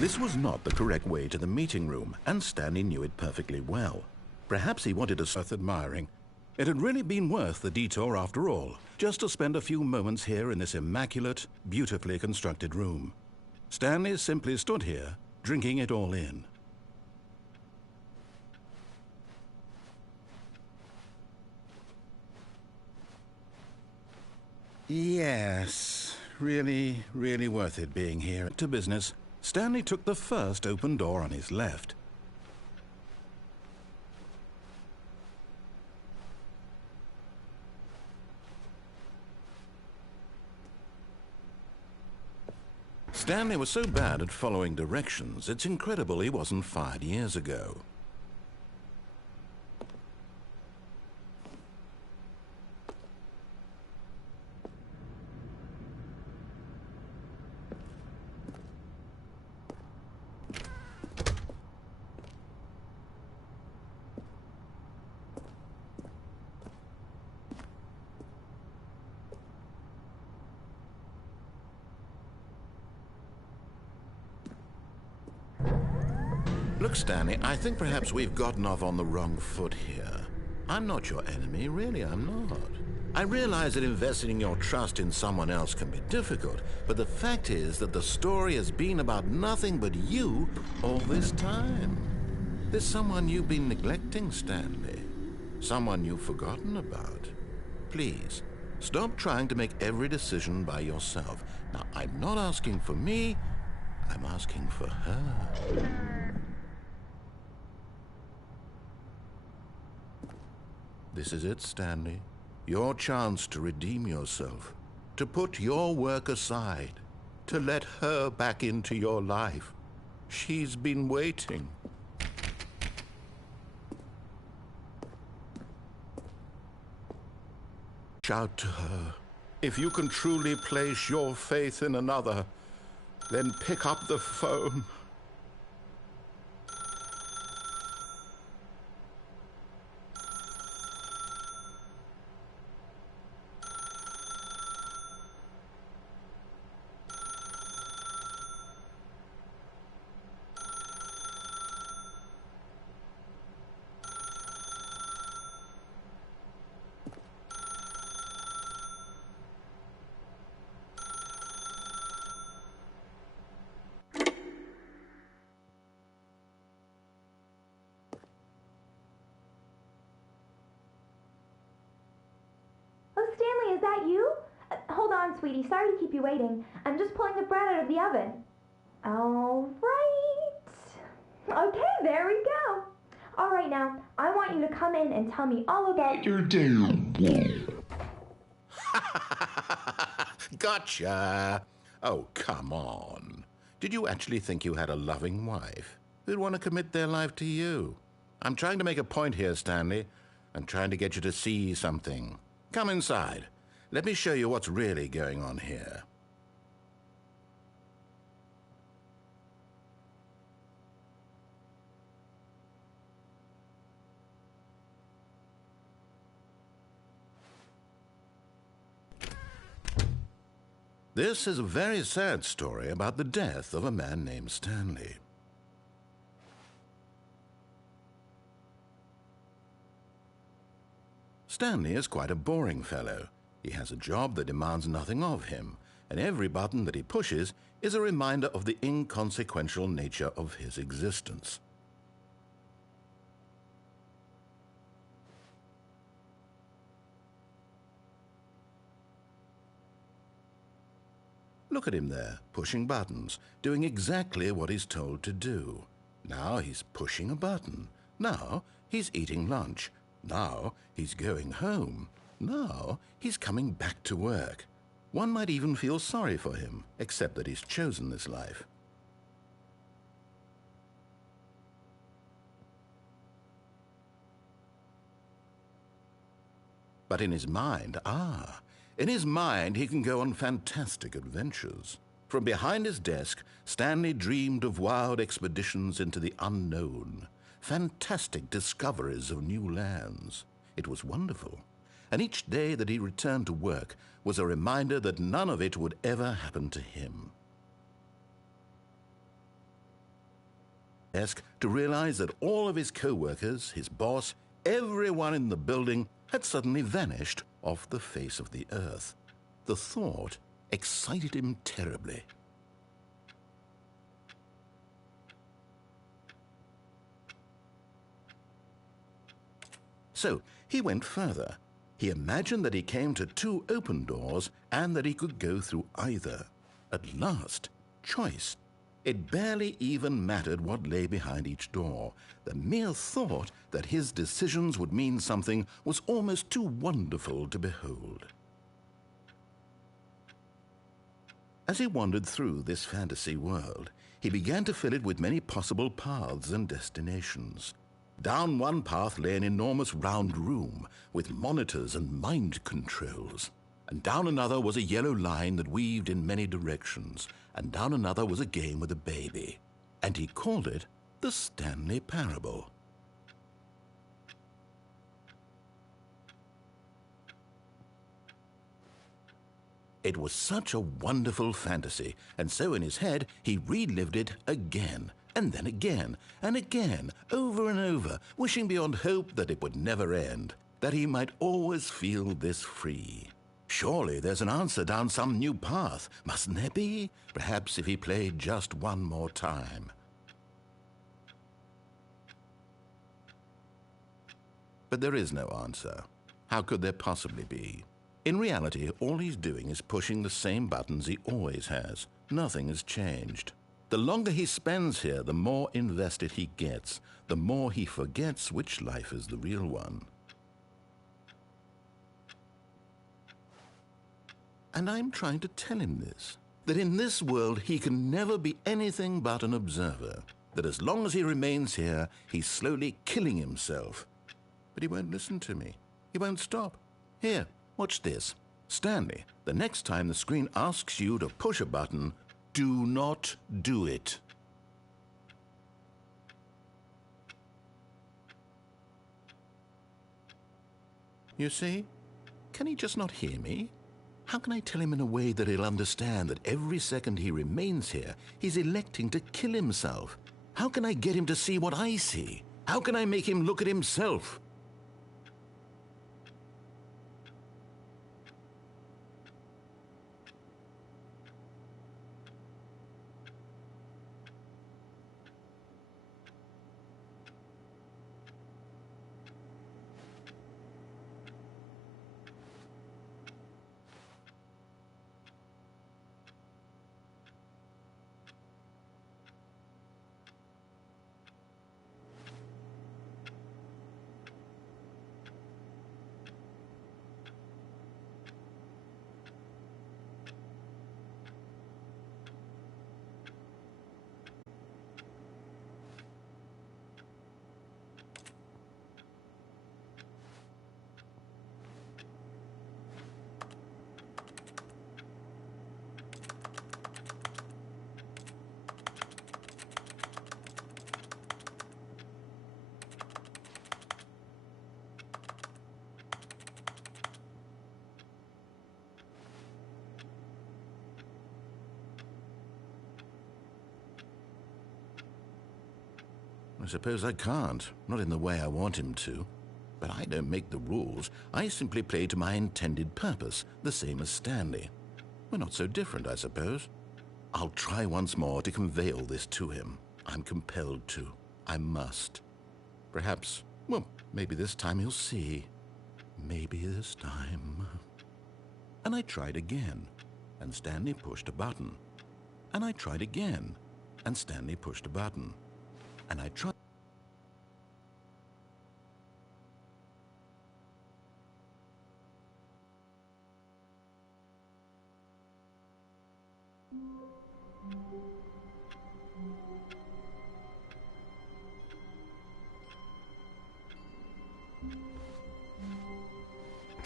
This was not the correct way to the meeting room, and Stanley knew it perfectly well. Perhaps he wanted us worth admiring. It had really been worth the detour after all, just to spend a few moments here in this immaculate, beautifully constructed room. Stanley simply stood here, drinking it all in. Yes, really, really worth it being here. To business, Stanley took the first open door on his left. Stanley was so bad at following directions, it's incredible he wasn't fired years ago. Look, Stanley, I think perhaps we've gotten off on the wrong foot here. I'm not your enemy, really, I'm not. I realize that investing your trust in someone else can be difficult, but the fact is that the story has been about nothing but you all this time. There's someone you've been neglecting, Stanley. Someone you've forgotten about. Please, stop trying to make every decision by yourself. Now, I'm not asking for me, I'm asking for her. This is it, Stanley. Your chance to redeem yourself, to put your work aside, to let her back into your life. She's been waiting. Shout to her. If you can truly place your faith in another, then pick up the phone. Stanley, is that you? Hold on, sweetie. Sorry to keep you waiting. I'm just pulling the bread out of the oven. All right. Okay, there we go. All right, now, I want you to come in and tell me all about your day. Gotcha. Oh, come on. Did you actually think you had a loving wife who'd want to commit their life to you? I'm trying to make a point here, Stanley. I'm trying to get you to see something. Come inside. Let me show you what's really going on here. This is a very sad story about the death of a man named Stanley. Stanley is quite a boring fellow. He has a job that demands nothing of him, and every button that he pushes is a reminder of the inconsequential nature of his existence. Look at him there, pushing buttons, doing exactly what he's told to do. Now he's pushing a button. Now he's eating lunch. Now he's going home. Now he's coming back to work. One might even feel sorry for him, except that he's chosen this life. But in his mind, in his mind he can go on fantastic adventures. From behind his desk, Stanley dreamed of wild expeditions into the unknown, fantastic discoveries of new lands. It was wonderful, and each day that he returned to work was a reminder that none of it would ever happen to him. desk to realize that all of his co-workers, his boss, everyone in the building had suddenly vanished off the face of the earth. The thought excited him terribly. So he went further. He imagined that he came to two open doors and that he could go through either. At last, choice. It barely even mattered what lay behind each door. The mere thought that his decisions would mean something was almost too wonderful to behold. As he wandered through this fantasy world, he began to fill it with many possible paths and destinations. Down one path lay an enormous round room with monitors and mind controls. And down another was a yellow line that weaved in many directions. And down another was a game with a baby. And he called it the Stanley Parabel. It was such a wonderful fantasy, and so in his head he relived it again, and then again, and again, over and over, wishing beyond hope that it would never end, that he might always feel this free. Surely there's an answer down some new path, mustn't there be? Perhaps if he played just one more time. But there is no answer. How could there possibly be? In reality, all he's doing is pushing the same buttons he always has. Nothing has changed. The longer he spends here, the more invested he gets, the more he forgets which life is the real one. And I'm trying to tell him this, that in this world he can never be anything but an observer, that as long as he remains here, he's slowly killing himself. But he won't listen to me. He won't stop. Here, watch this. Stanley, the next time the screen asks you to push a button, do not do it. You see? Can he just not hear me? How can I tell him in a way that he'll understand that every second he remains here, he's electing to kill himself? How can I get him to see what I see? How can I make him look at himself? I suppose I can't, not in the way I want him to. But I don't make the rules. I simply play to my intended purpose, the same as Stanley. We're not so different, I suppose. I'll try once more to convey all this to him. I'm compelled to. I must. Perhaps, well, maybe this time he'll see. Maybe this time. And I tried again, and Stanley pushed a button. And I tried again, and Stanley pushed a button. And I tried.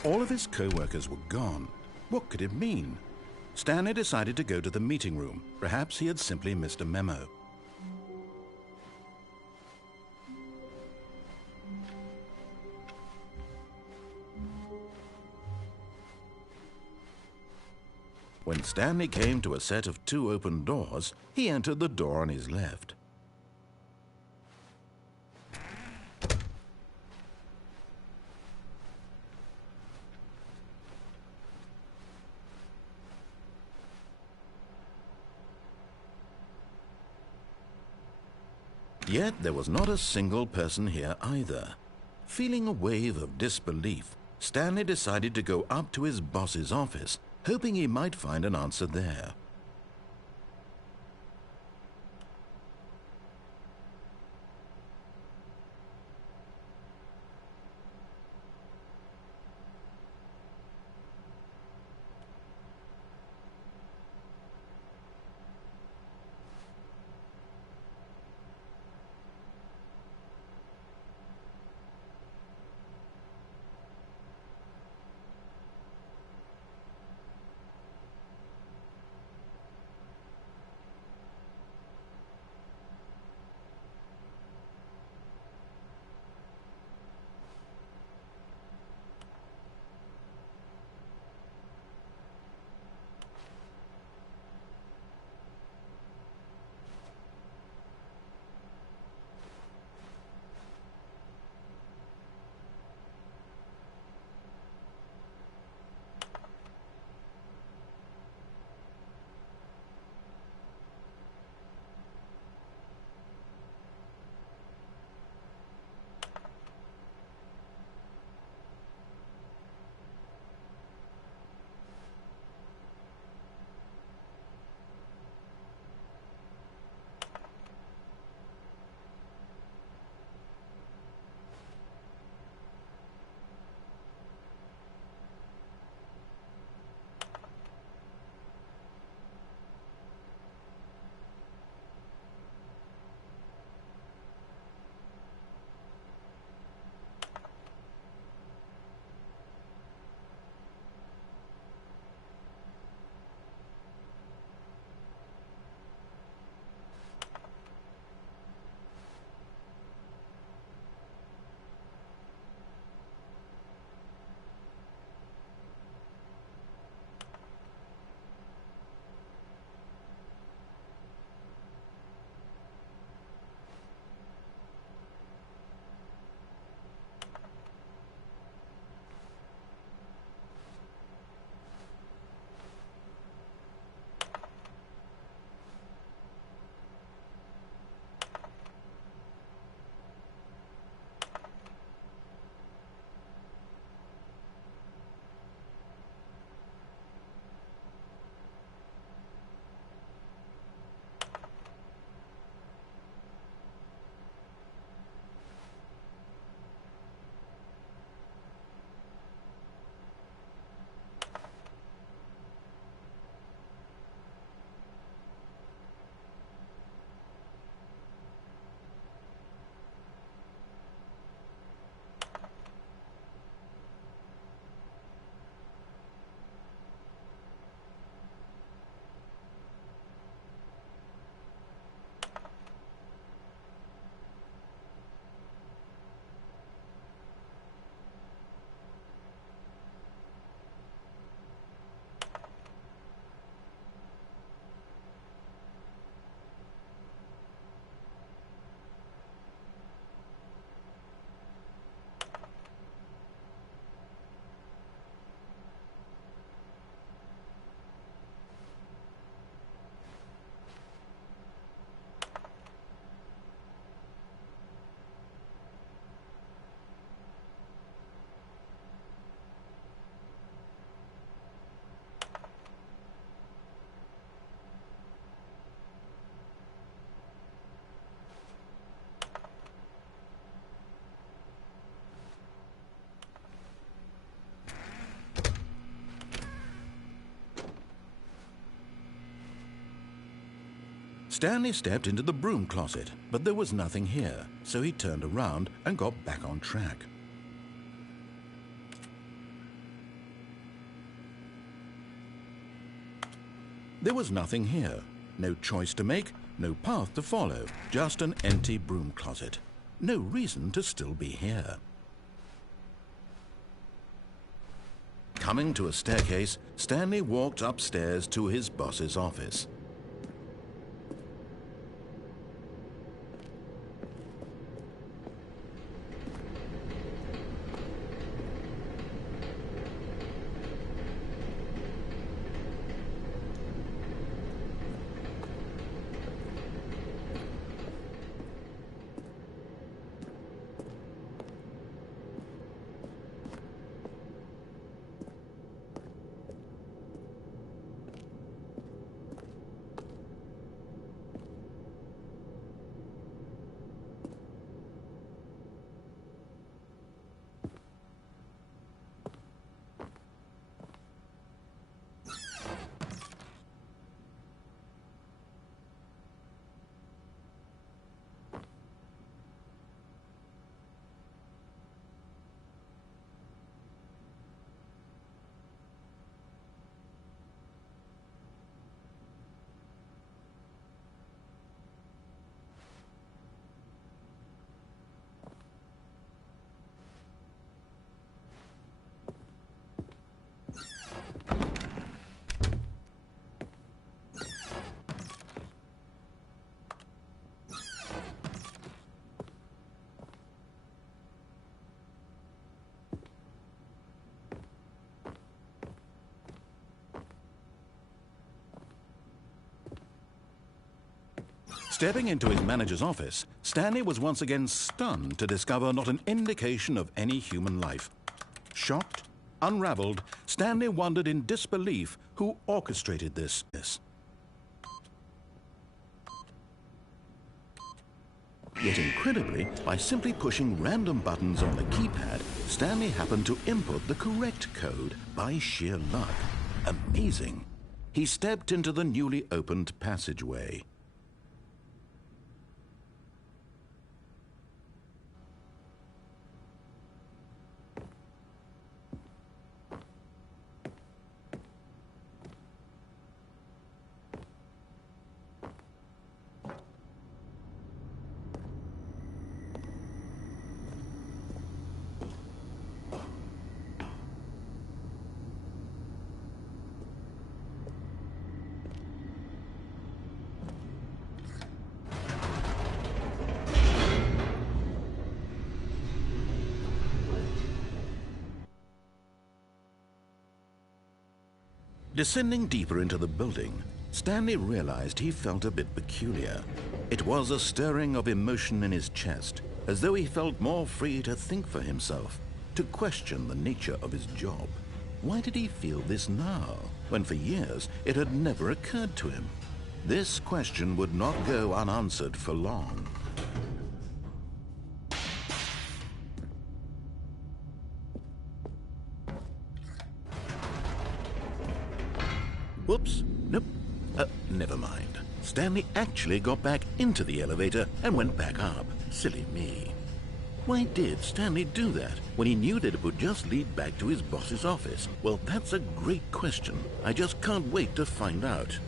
All of his co-workers were gone. What could it mean? Stanley decided to go to the meeting room. Perhaps he had simply missed a memo. When Stanley came to a set of two open doors, he entered the door on his left. Yet there was not a single person here either. Feeling a wave of disbelief, Stanley decided to go up to his boss's office, hoping he might find an answer there. Stanley stepped into the broom closet, but there was nothing here, so he turned around and got back on track. There was nothing here. No choice to make, no path to follow, just an empty broom closet. No reason to still be here. Coming to a staircase, Stanley walked upstairs to his boss's office. Stepping into his manager's office, Stanley was once again stunned to discover not an indication of any human life. Shocked, unraveled, Stanley wondered in disbelief who orchestrated this. Yet incredibly, by simply pushing random buttons on the keypad, Stanley happened to input the correct code by sheer luck. Amazing. He stepped into the newly opened passageway. Descending deeper into the building, Stanley realized he felt a bit peculiar. It was a stirring of emotion in his chest, as though he felt more free to think for himself, to question the nature of his job. Why did he feel this now, when for years it had never occurred to him? This question would not go unanswered for long. Whoops, nope, never mind. Stanley actually got back into the elevator and went back up. Silly me. Why did Stanley do that when he knew that it would just lead back to his boss's office? Well, that's a great question. I just can't wait to find out.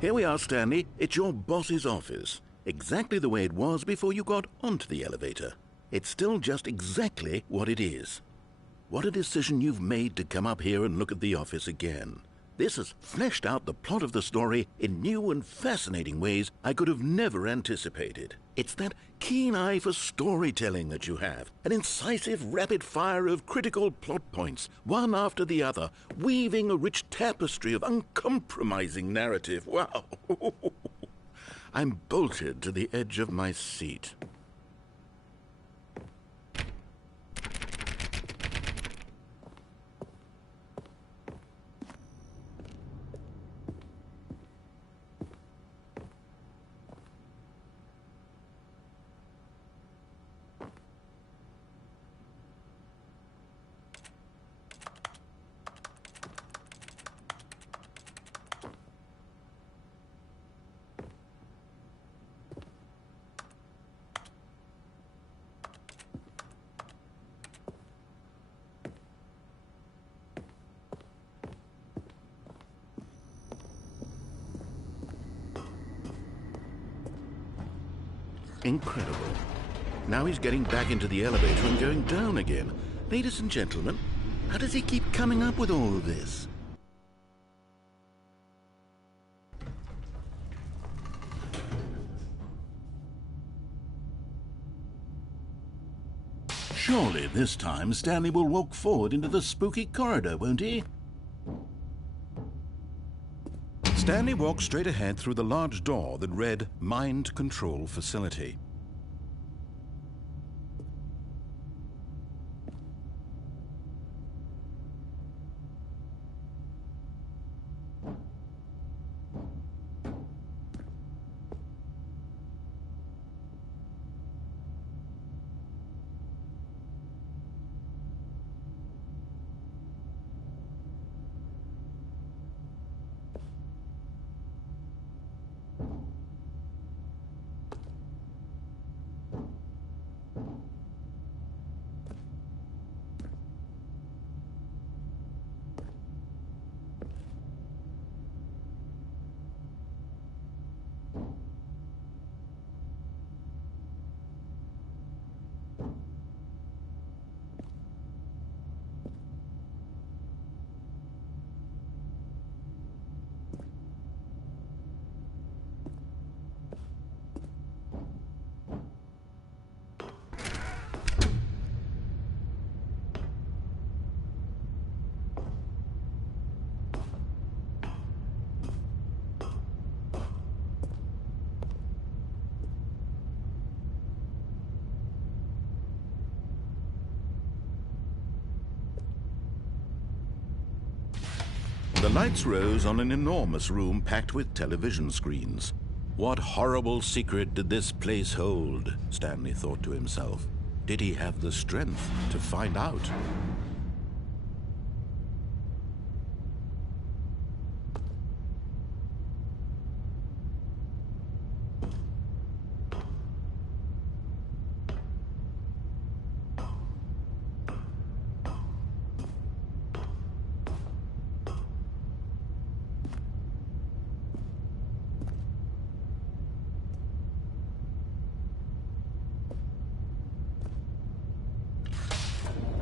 Here we are, Stanley. It's your boss's office. Exactly the way it was before you got onto the elevator. It's still just exactly what it is. What a decision you've made to come up here and look at the office again. This has fleshed out the plot of the story in new and fascinating ways I could have never anticipated. It's that keen eye for storytelling that you have, an incisive rapid fire of critical plot points, one after the other, weaving a rich tapestry of uncompromising narrative. Wow! I'm bolted to the edge of my seat. Incredible. Now he's getting back into the elevator and going down again. Ladies and gentlemen, how does he keep coming up with all of this? Surely this time Stanley will walk forward into the spooky corridor, won't he? Stanley walked straight ahead through the large door that read Mind Control Facility. The lights rose on an enormous room packed with television screens. What horrible secret did this place hold? Stanley thought to himself. Did he have the strength to find out?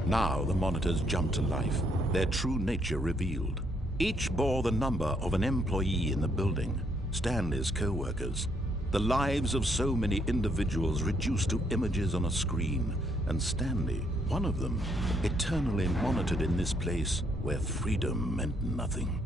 Now the monitors jumped to life, their true nature revealed. Each bore the number of an employee in the building, Stanley's co-workers. The lives of so many individuals reduced to images on a screen, and Stanley, one of them, eternally monitored in this place where freedom meant nothing.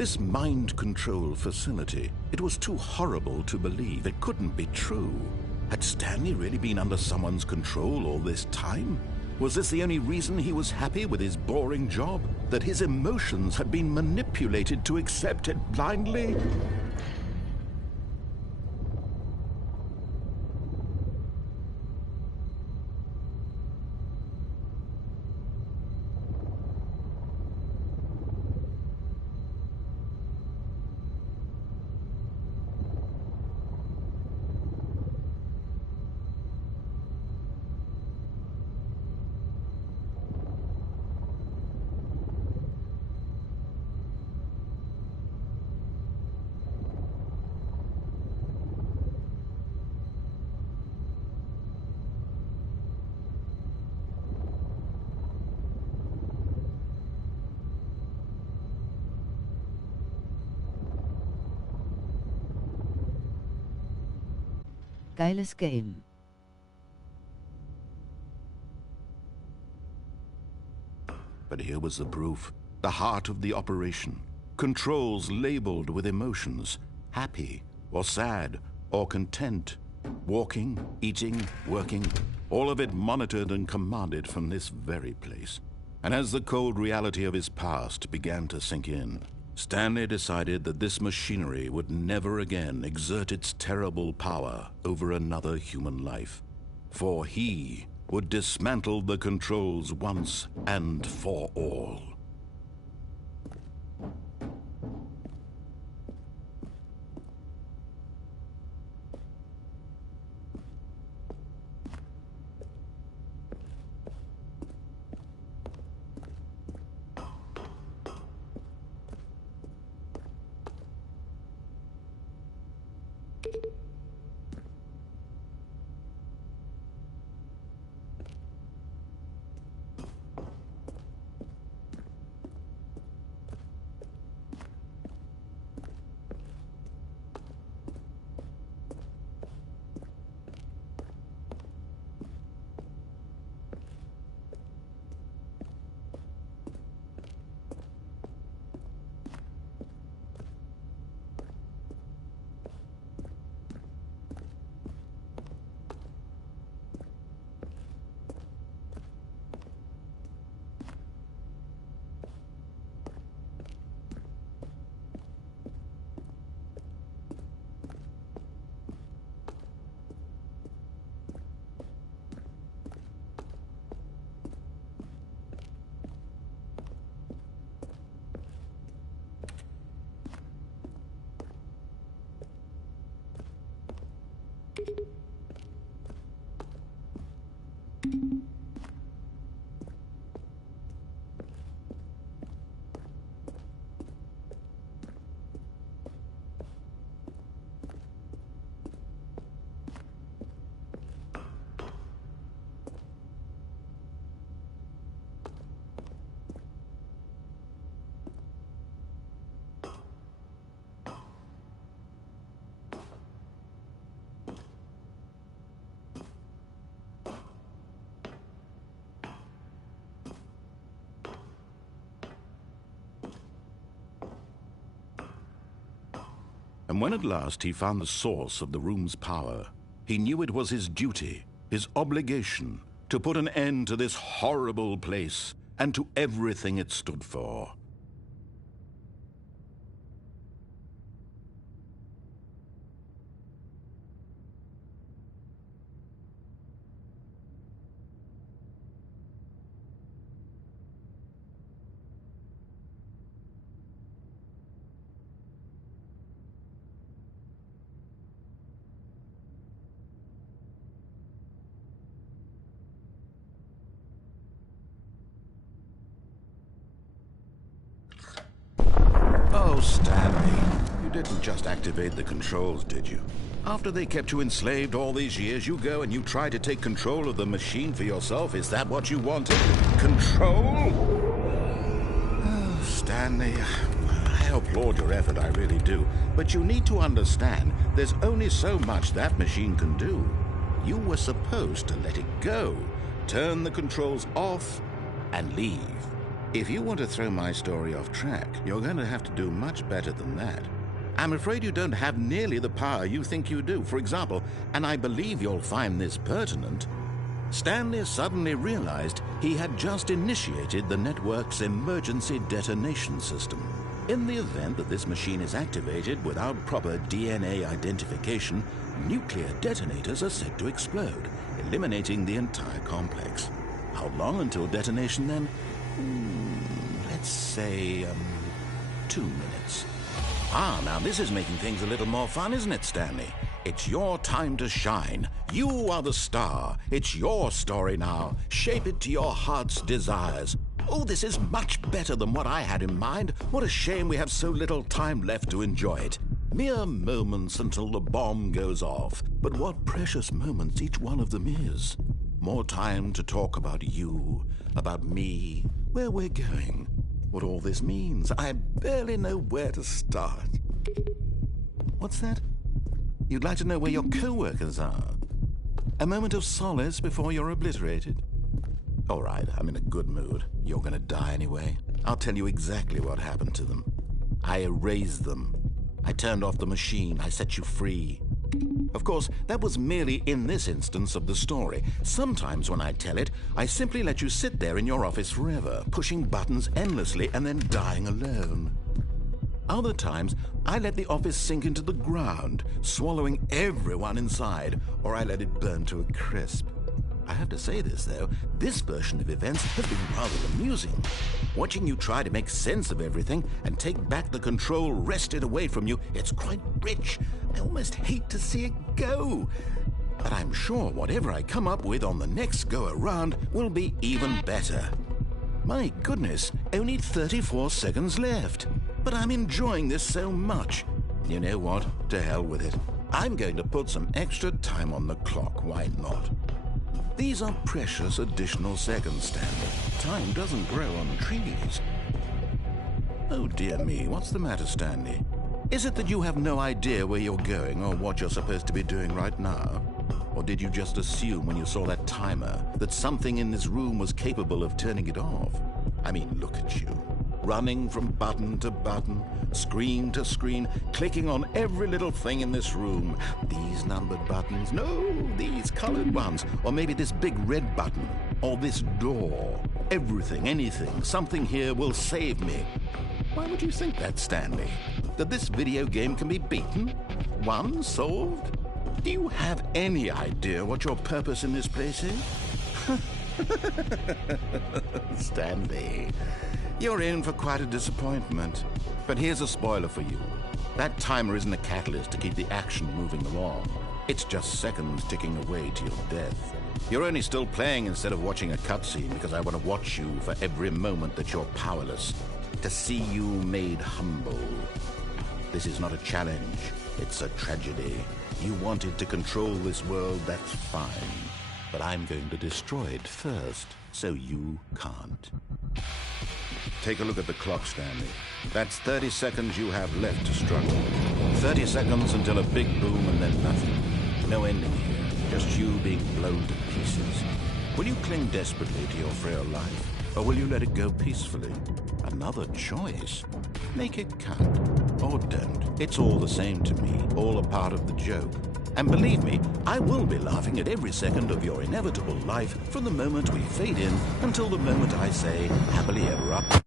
This mind control facility, it was too horrible to believe. It couldn't be true. Had Stanley really been under someone's control all this time? Was this the only reason he was happy with his boring job? That his emotions had been manipulated to accept it blindly? Geiles Game. But here was the proof. The heart of the operation. Controls labeled with emotions. Happy, or sad, or content. Walking, eating, working. All of it monitored and commanded from this very place. And as the cold reality of his past began to sink in, Stanley decided that this machinery would never again exert its terrible power over another human life. For he would dismantle the controls once and for all. And when at last he found the source of the room's power, he knew it was his duty, his obligation, to put an end to this horrible place and to everything it stood for. Oh, Stanley, you didn't just activate the controls, did you? After they kept you enslaved all these years, you go and you try to take control of the machine for yourself. Is that what you wanted? Control? Oh, Stanley, I applaud your effort, I really do. But you need to understand, there's only so much that machine can do. You were supposed to let it go, turn the controls off, and leave. If you want to throw my story off track, you're going to have to do much better than that. I'm afraid you don't have nearly the power you think you do. For example, and I believe you'll find this pertinent, Stanley suddenly realized he had just initiated the network's emergency detonation system. In the event that this machine is activated without proper DNA identification, nuclear detonators are said to explode, eliminating the entire complex. How long until detonation then? Let's say, 2 minutes. Now this is making things a little more fun, isn't it, Stanley? It's your time to shine. You are the star. It's your story now. Shape it to your heart's desires. Oh, this is much better than what I had in mind. What a shame we have so little time left to enjoy it. Mere moments until the bomb goes off. But what precious moments each one of them is. More time to talk about you, about me, where we're going, what all this means. I barely know where to start. What's that? You'd like to know where your co-workers are? A moment of solace before you're obliterated? All right, I'm in a good mood. You're gonna die anyway. I'll tell you exactly what happened to them. I erased them. I turned off the machine. I set you free. Of course, that was merely in this instance of the story. Sometimes when I tell it, I simply let you sit there in your office forever, pushing buttons endlessly and then dying alone. Other times, I let the office sink into the ground, swallowing everyone inside, or I let it burn to a crisp. I have to say this, though, this version of events has been rather amusing. Watching you try to make sense of everything and take back the control wrested away from you, it's quite rich. I almost hate to see it go. But I'm sure whatever I come up with on the next go-around will be even better. My goodness, only 34 seconds left. But I'm enjoying this so much. You know what? To hell with it. I'm going to put some extra time on the clock, why not? These are precious additional seconds, Stanley. Time doesn't grow on trees. Oh dear me, what's the matter, Stanley? Is it that you have no idea where you're going or what you're supposed to be doing right now? Or did you just assume when you saw that timer that something in this room was capable of turning it off? I mean, look at you. Running from button to button, screen to screen, clicking on every little thing in this room. These numbered buttons, no, these colored ones. Or maybe this big red button, or this door. Everything, anything, something here will save me. Why would you think that, Stanley? That this video game can be beaten? Won? Solved? Do you have any idea what your purpose in this place is? Stanley, you're in for quite a disappointment. But here's a spoiler for you. That timer isn't a catalyst to keep the action moving along. It's just seconds ticking away to your death. You're only still playing instead of watching a cutscene because I want to watch you for every moment that you're powerless. To see you made humble. This is not a challenge. It's a tragedy. You wanted to control this world, that's fine. But I'm going to destroy it first, so you can't. Take a look at the clock, Stanley. That's 30 seconds you have left to struggle. 30 seconds until a big boom and then nothing. No ending here, just you being blown to pieces. Will you cling desperately to your frail life, or will you let it go peacefully? A another choice. Make it count, or don't. It's all the same to me, all a part of the joke. And believe me, I will be laughing at every second of your inevitable life from the moment we fade in until the moment I say, happily ever after.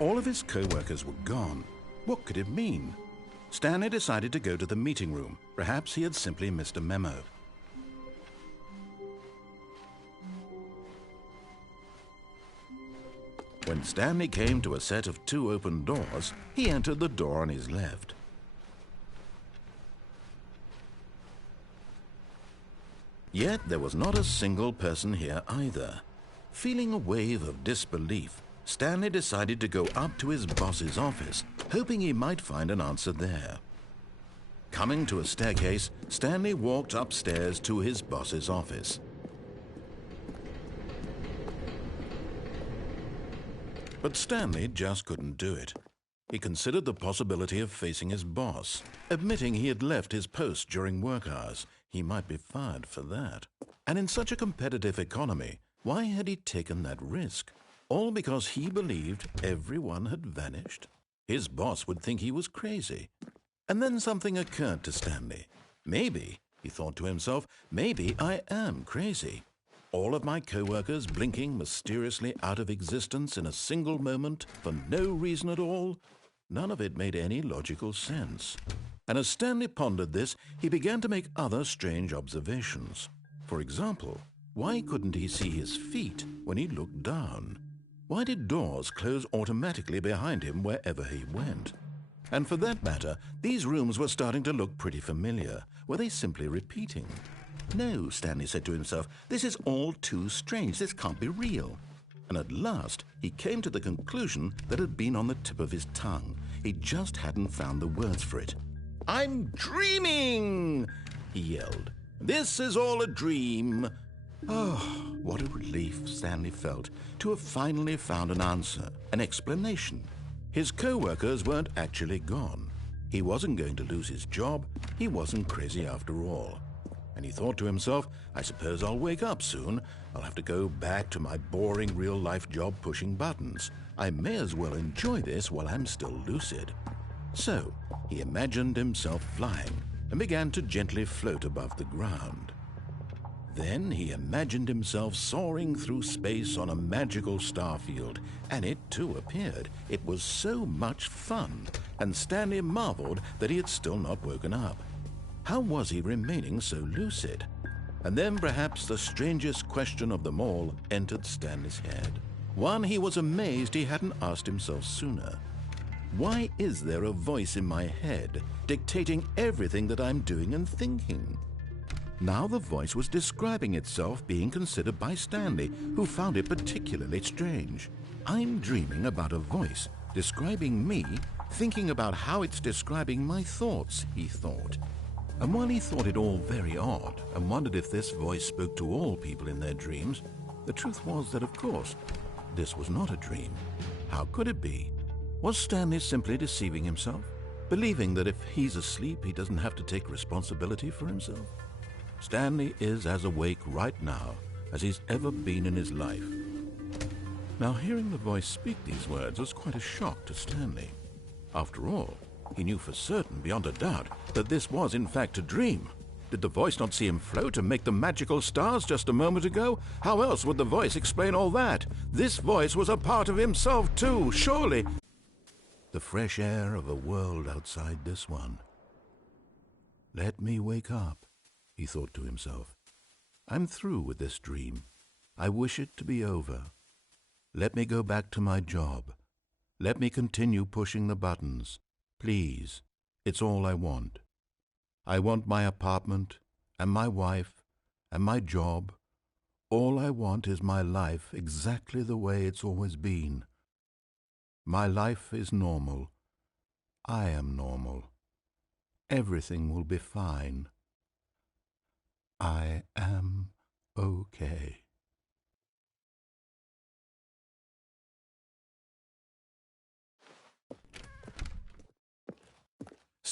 All of his co-workers were gone. What could it mean? Stanley decided to go to the meeting room. Perhaps he had simply missed a memo. When Stanley came to a set of 2 open doors, he entered the door on his left. Yet there was not a single person here either. Feeling a wave of disbelief, Stanley decided to go up to his boss's office, hoping he might find an answer there. Coming to a staircase, Stanley walked upstairs to his boss's office. But Stanley just couldn't do it. He considered the possibility of facing his boss, admitting he had left his post during work hours. He might be fired for that. And in such a competitive economy, why had he taken that risk? All because he believed everyone had vanished? His boss would think he was crazy. And then something occurred to Stanley. Maybe, he thought to himself, maybe I am crazy. All of my co-workers blinking mysteriously out of existence in a single moment for no reason at all? None of it made any logical sense. And as Stanley pondered this, he began to make other strange observations. For example, why couldn't he see his feet when he looked down? Why did doors close automatically behind him wherever he went? And for that matter, these rooms were starting to look pretty familiar. Were they simply repeating? No, Stanley said to himself, this is all too strange. This can't be real. And at last, he came to the conclusion that had been on the tip of his tongue. He just hadn't found the words for it. "I'm dreaming!" he yelled. "This is all a dream." Oh, what a relief Stanley felt to have finally found an answer, an explanation. His co-workers weren't actually gone. He wasn't going to lose his job. He wasn't crazy after all. And he thought to himself, I suppose I'll wake up soon. I'll have to go back to my boring real-life job pushing buttons. I may as well enjoy this while I'm still lucid. So he imagined himself flying and began to gently float above the ground. Then he imagined himself soaring through space on a magical starfield, and it too appeared. It was so much fun, and Stanley marveled that he had still not woken up. How was he remaining so lucid? And then perhaps the strangest question of them all entered Stanley's head. One he was amazed he hadn't asked himself sooner. Why is there a voice in my head dictating everything that I'm doing and thinking? Now the voice was describing itself being considered by Stanley, who found it particularly strange. I'm dreaming about a voice describing me, thinking about how it's describing my thoughts, he thought. And while he thought it all very odd and wondered if this voice spoke to all people in their dreams, the truth was that, of course, this was not a dream. How could it be? Was Stanley simply deceiving himself, believing that if he's asleep, he doesn't have to take responsibility for himself? Stanley is as awake right now as he's ever been in his life. Now, hearing the voice speak these words was quite a shock to Stanley. After all, he knew for certain, beyond a doubt, that this was in fact a dream. Did the voice not see him float and make the magical stars just a moment ago? How else would the voice explain all that? This voice was a part of himself too, surely. The fresh air of a world outside this one. Let me wake up, he thought to himself. I'm through with this dream. I wish it to be over. Let me go back to my job. Let me continue pushing the buttons. Please, it's all I want. I want my apartment, and my wife, and my job. All I want is my life exactly the way it's always been. My life is normal. I am normal. Everything will be fine. I am okay.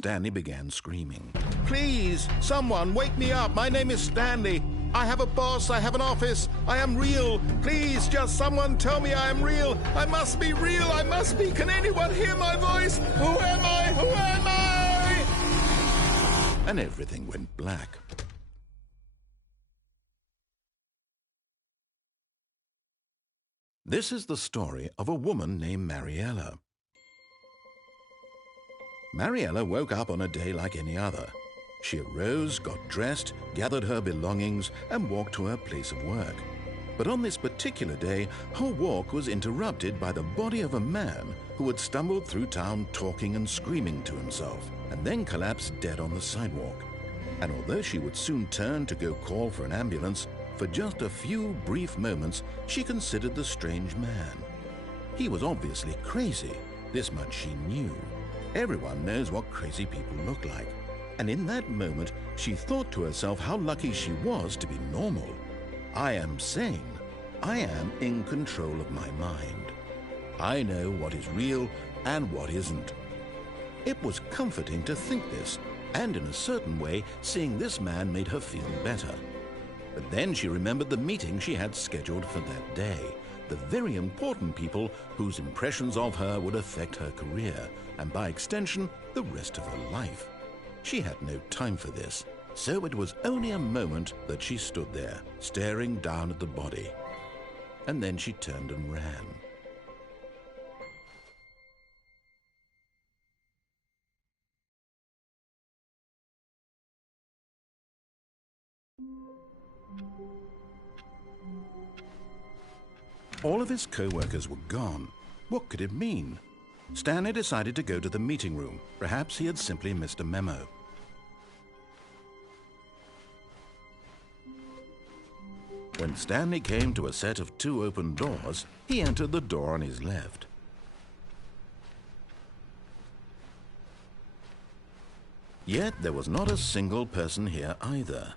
Stanley began screaming. "Please, someone, wake me up. My name is Stanley. I have a boss. I have an office. I am real. Please, just someone tell me I am real. I must be real. I must be. Can anyone hear my voice? Who am I? Who am I?" And everything went black. This is the story of a woman named Mariella. Mariella woke up on a day like any other. She arose, got dressed, gathered her belongings, and walked to her place of work. But on this particular day, her walk was interrupted by the body of a man who had stumbled through town talking and screaming to himself, and then collapsed dead on the sidewalk. And although she would soon turn to go call for an ambulance, for just a few brief moments she considered the strange man. He was obviously crazy, this much she knew. Everyone knows what crazy people look like. And in that moment, she thought to herself how lucky she was to be normal. I am sane. I am in control of my mind. I know what is real and what isn't. It was comforting to think this, and in a certain way, seeing this man made her feel better. But then she remembered the meeting she had scheduled for that day, the very important people whose impressions of her would affect her career, and by extension, the rest of her life. She had no time for this, so it was only a moment that she stood there, staring down at the body. And then she turned and ran. All of his co-workers were gone. What could it mean? Stanley decided to go to the meeting room. Perhaps he had simply missed a memo. When Stanley came to a set of 2 open doors, he entered the door on his left. Yet there was not a single person here either.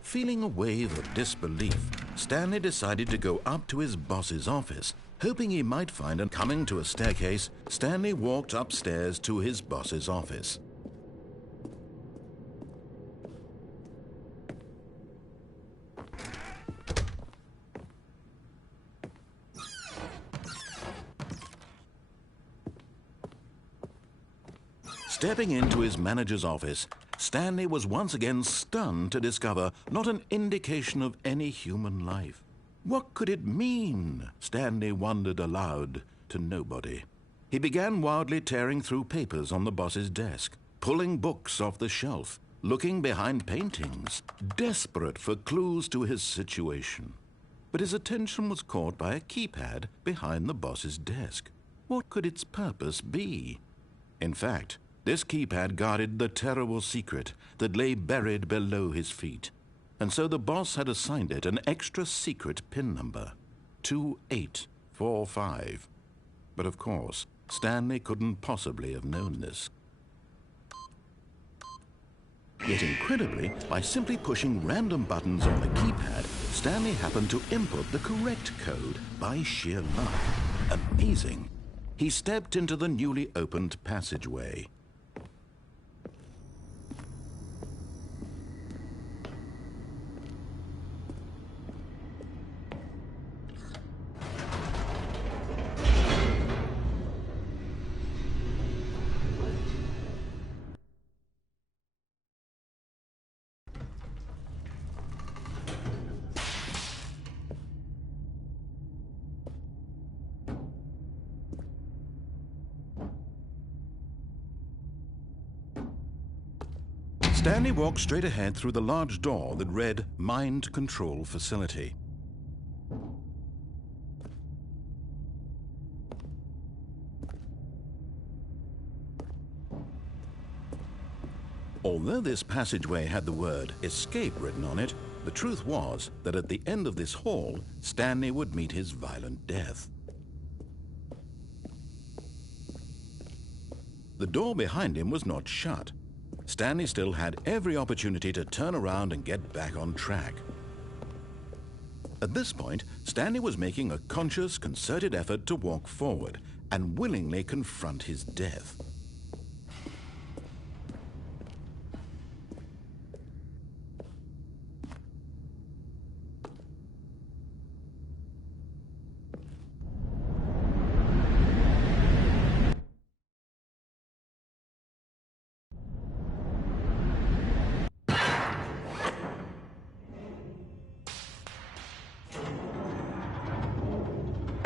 Feeling a wave of disbelief, Stanley decided to go up to his boss's office, hoping he might find him. Coming to a staircase, Stanley walked upstairs to his boss's office. Stepping into his manager's office, Stanley was once again stunned to discover not an indication of any human life. What could it mean? Stanley wondered aloud to nobody. He began wildly tearing through papers on the boss's desk, pulling books off the shelf, looking behind paintings, desperate for clues to his situation. But his attention was caught by a keypad behind the boss's desk. What could its purpose be? In fact, this keypad guarded the terrible secret that lay buried below his feet. And so the boss had assigned it an extra secret PIN number, 2845. But of course, Stanley couldn't possibly have known this. Yet incredibly, by simply pushing random buttons on the keypad, Stanley happened to input the correct code by sheer luck. Amazing. He stepped into the newly opened passageway. Stanley walked straight ahead through the large door that read Mind Control Facility. Although this passageway had the word Escape written on it, the truth was that at the end of this hall, Stanley would meet his violent death. The door behind him was not shut. Stanley still had every opportunity to turn around and get back on track. At this point, Stanley was making a conscious, concerted effort to walk forward and willingly confront his death.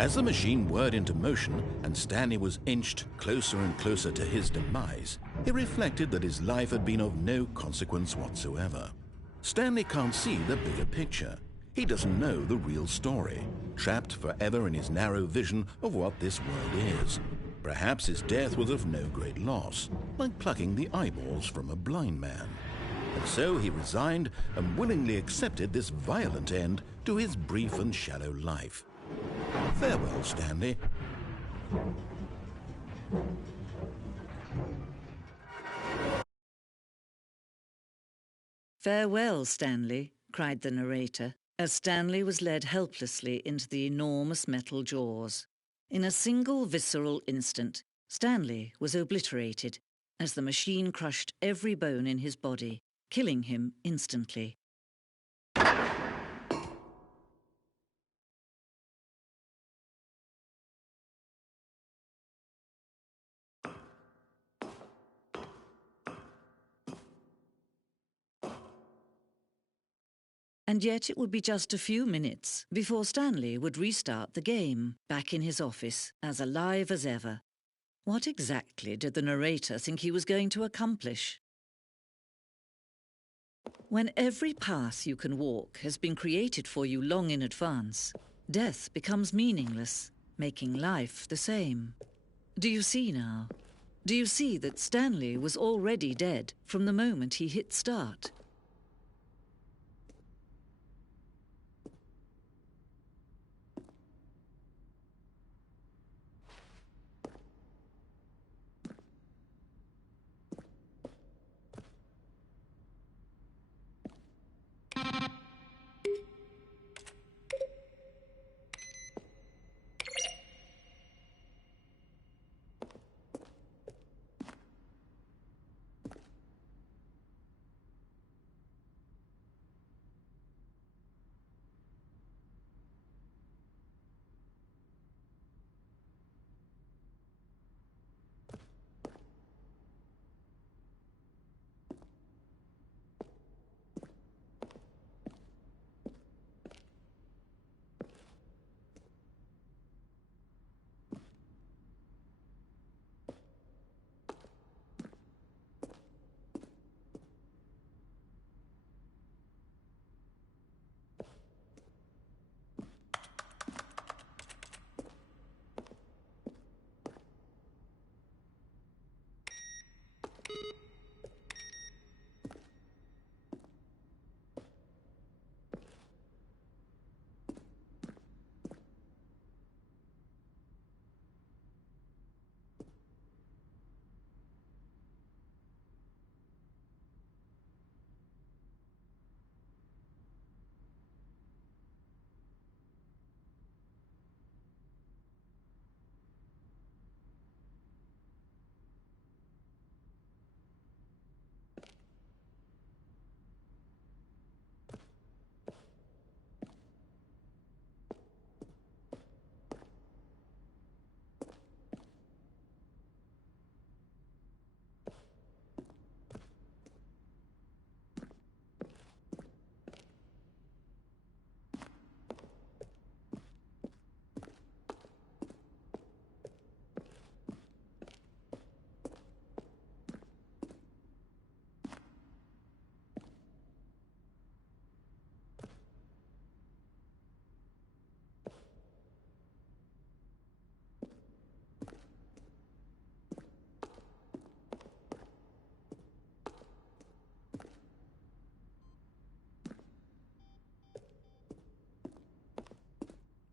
As the machine whirred into motion and Stanley was inched closer and closer to his demise, he reflected that his life had been of no consequence whatsoever. Stanley can't see the bigger picture. He doesn't know the real story, trapped forever in his narrow vision of what this world is. Perhaps his death was of no great loss, like plucking the eyeballs from a blind man. And so he resigned and willingly accepted this violent end to his brief and shallow life. Farewell, Stanley. "Farewell, Stanley," cried the narrator, as Stanley was led helplessly into the enormous metal jaws. In a single visceral instant, Stanley was obliterated as the machine crushed every bone in his body, killing him instantly. And yet it would be just a few minutes before Stanley would restart the game, back in his office, as alive as ever. What exactly did the narrator think he was going to accomplish? When every path you can walk has been created for you long in advance, death becomes meaningless, making life the same. Do you see now? Do you see that Stanley was already dead from the moment he hit start?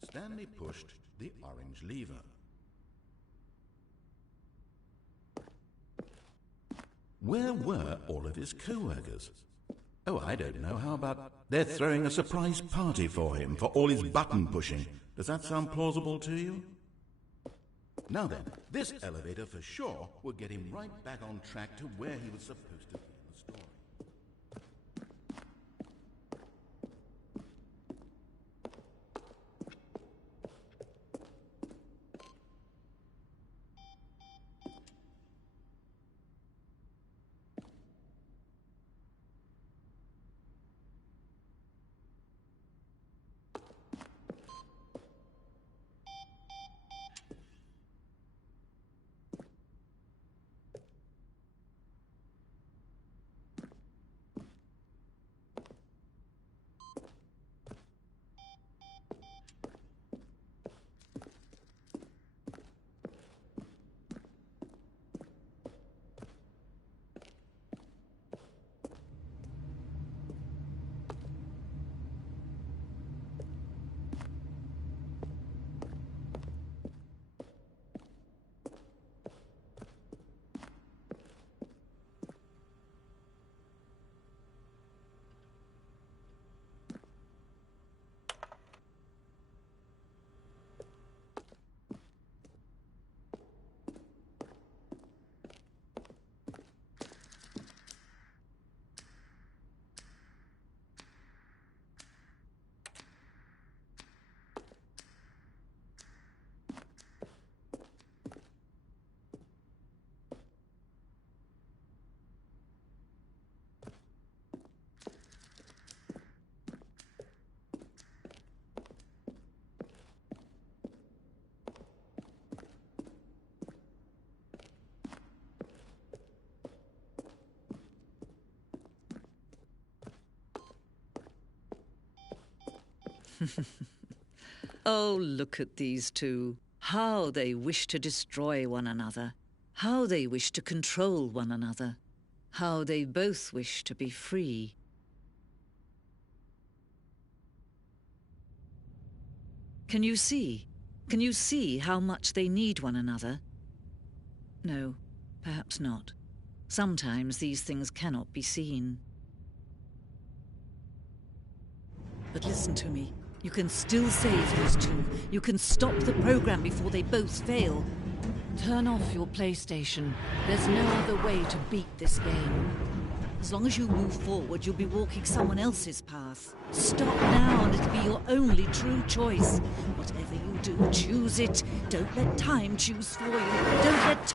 Stanley pushed the orange lever. Where were all of his co-workers? Oh, I don't know. How about they're throwing a surprise party for him for all his button pushing? Does that sound plausible to you? Now then, this elevator for sure will get him right back on track to where he was supposed to be in the story. Oh, look at these two. How they wish to destroy one another. How they wish to control one another. How they both wish to be free. Can you see? Can you see how much they need one another? No, perhaps not. Sometimes these things cannot be seen. But listen to me. You can still save these two. You can stop the program before they both fail. Turn off your PlayStation. There's no other way to beat this game. As long as you move forward, you'll be walking someone else's path. Stop now and it'll be your only true choice. Whatever you do, choose it. Don't let time choose for you. Don't let...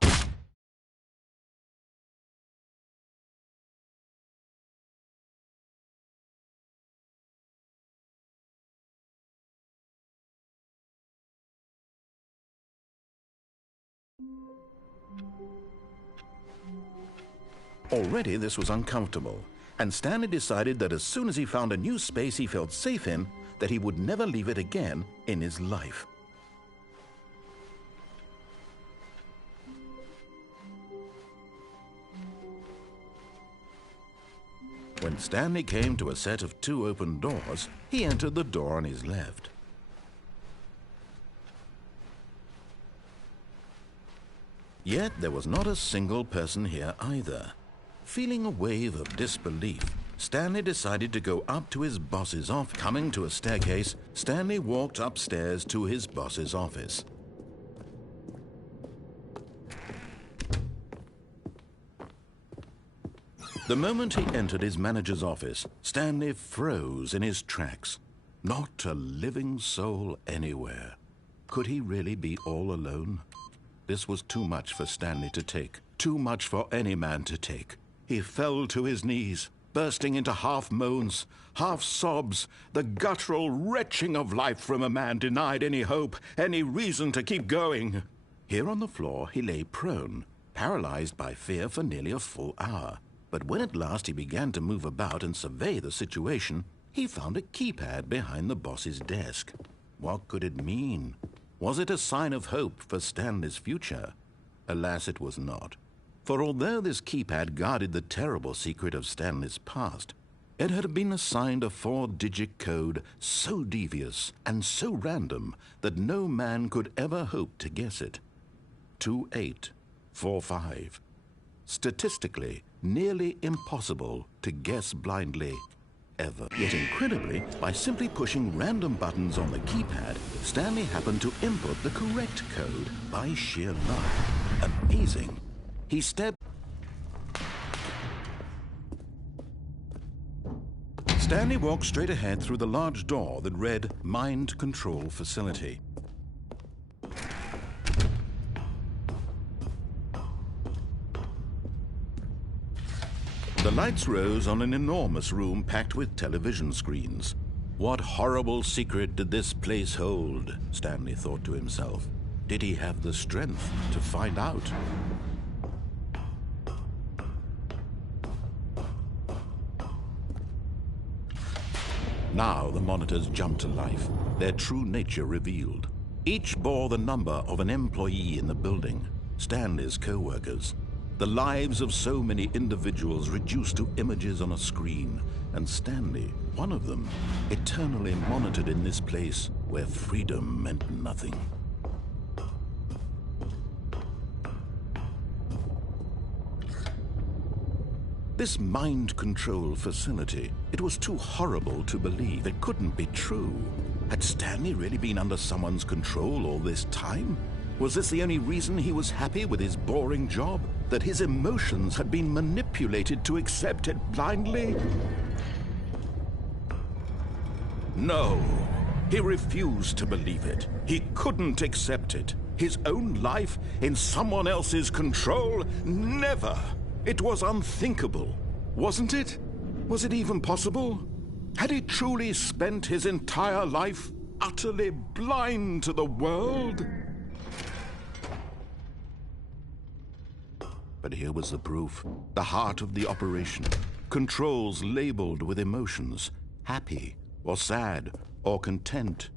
Already this was uncomfortable, and Stanley decided that as soon as he found a new space he felt safe in, that he would never leave it again in his life. When Stanley came to a set of 2 open doors, he entered the door on his left. Yet there was not a single person here either. Feeling a wave of disbelief, Stanley decided to go up to his boss's office. Coming to a staircase, Stanley walked upstairs to his boss's office. The moment he entered his manager's office, Stanley froze in his tracks. Not a living soul anywhere. Could he really be all alone? This was too much for Stanley to take. Too much for any man to take. He fell to his knees, bursting into half moans, half sobs, the guttural retching of life from a man denied any hope, any reason to keep going. Here on the floor he lay prone, paralyzed by fear for nearly a full hour. But when at last he began to move about and survey the situation, he found a keypad behind the boss's desk. What could it mean? Was it a sign of hope for Stanley's future? Alas, it was not. For although this keypad guarded the terrible secret of Stanley's past, it had been assigned a 4-digit code so devious and so random that no man could ever hope to guess it. 2845. Statistically, nearly impossible to guess blindly, ever. Yet incredibly, by simply pushing random buttons on the keypad, Stanley happened to input the correct code by sheer luck. Amazing. He stepped... Stanley walked straight ahead through the large door that read Mind Control Facility. The lights rose on an enormous room packed with television screens. What horrible secret did this place hold? Stanley thought to himself. Did he have the strength to find out? Now the monitors jumped to life, their true nature revealed. Each bore the number of an employee in the building, Stanley's co-workers. The lives of so many individuals reduced to images on a screen, and Stanley, one of them, eternally monitored in this place where freedom meant nothing. This mind control facility, it was too horrible to believe. It couldn't be true. Had Stanley really been under someone's control all this time? Was this the only reason he was happy with his boring job? That his emotions had been manipulated to accept it blindly? No, he refused to believe it. He couldn't accept it. His own life in someone else's control? Never! It was unthinkable, wasn't it? Was it even possible? Had he truly spent his entire life utterly blind to the world? But here was the proof, the heart of the operation. Controls labeled with emotions, happy or sad, or content.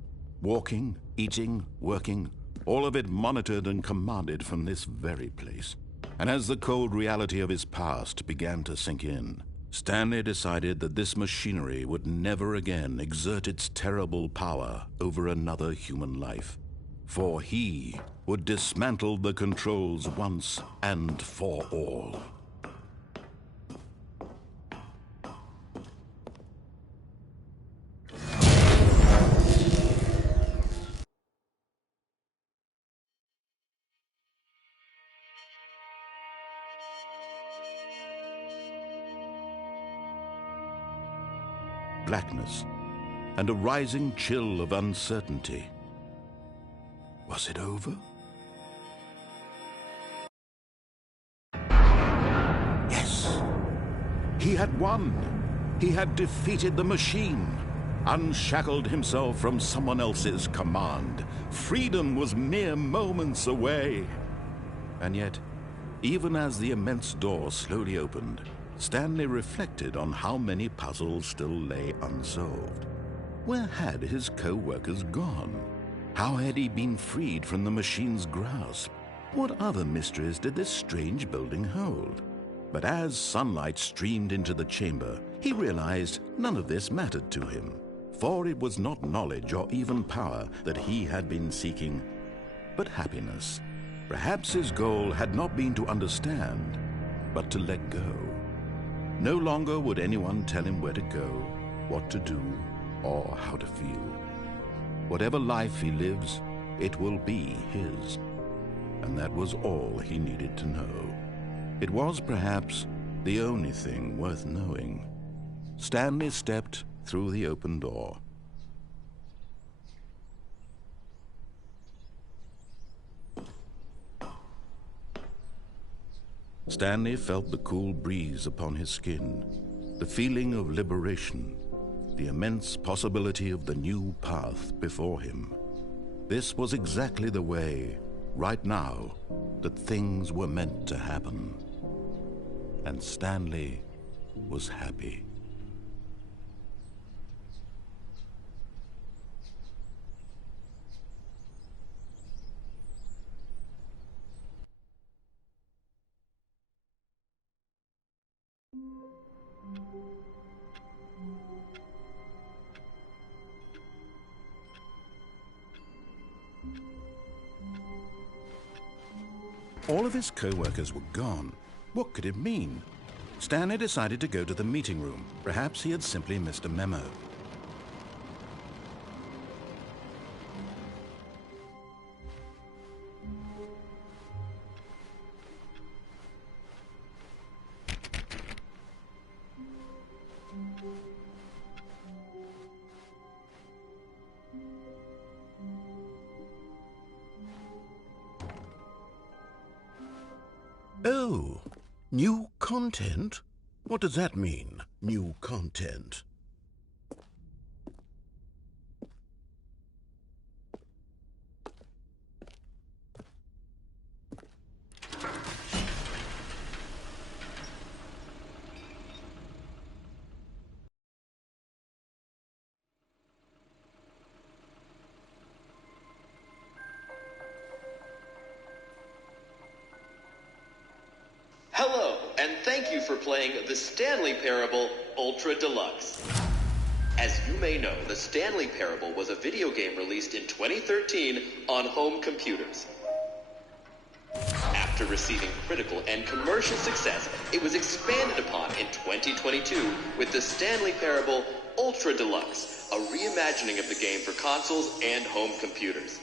Walking, eating, working, all of it monitored and commanded from this very place. And as the cold reality of his past began to sink in, Stanley decided that this machinery would never again exert its terrible power over another human life. For he would dismantle the controls once and for all. Blackness and a rising chill of uncertainty. Was it over? Yes! He had won! He had defeated the machine, unshackled himself from someone else's command. Freedom was mere moments away. And yet, even as the immense door slowly opened, Stanley reflected on how many puzzles still lay unsolved. Where had his co-workers gone? How had he been freed from the machine's grasp? What other mysteries did this strange building hold? But as sunlight streamed into the chamber, he realized none of this mattered to him, for it was not knowledge or even power that he had been seeking, but happiness. Perhaps his goal had not been to understand, but to let go. No longer would anyone tell him where to go, what to do, or how to feel. Whatever life he lives, it will be his. And that was all he needed to know. It was perhaps the only thing worth knowing. Stanley stepped through the open door. Stanley felt the cool breeze upon his skin, the feeling of liberation, the immense possibility of the new path before him. This was exactly the way, right now, that things were meant to happen. And Stanley was happy. All of his co-workers were gone. What could it mean? Stanley decided to go to the meeting room. Perhaps he had simply missed a memo. Oh, new content? What does that mean, new content? Hello, and thank you for playing the Stanley Parable Ultra Deluxe. As you may know, the Stanley Parable was a video game released in 2013 on home computers. After receiving critical and commercial success, it was expanded upon in 2022 with the Stanley Parable Ultra Deluxe, a reimagining of the game for consoles and home computers.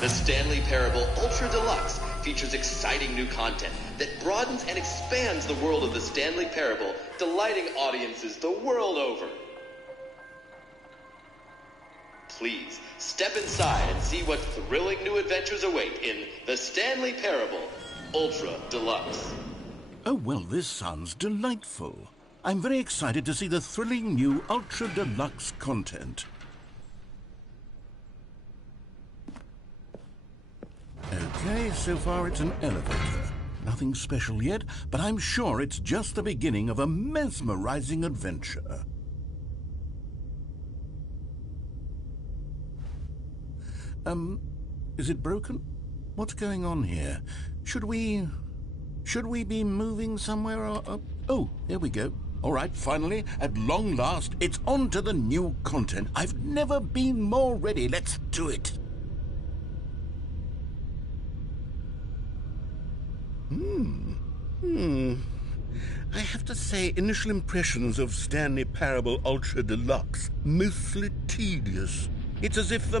The Stanley Parable Ultra Deluxe features exciting new content that broadens and expands the world of the Stanley Parable, delighting audiences the world over. Please, step inside and see what thrilling new adventures await in the Stanley Parable Ultra Deluxe. Oh, well, this sounds delightful. I'm very excited to see the thrilling new Ultra Deluxe content. Okay, so far it's an elevator. Nothing special yet, but I'm sure it's just the beginning of a mesmerizing adventure. Is it broken? What's going on here? Should we be moving somewhere or... Oh, here we go. All right, finally, at long last, it's on to the new content. I've never been more ready. Let's do it. I have to say, initial impressions of Stanley Parable Ultra Deluxe, mostly tedious. It's as if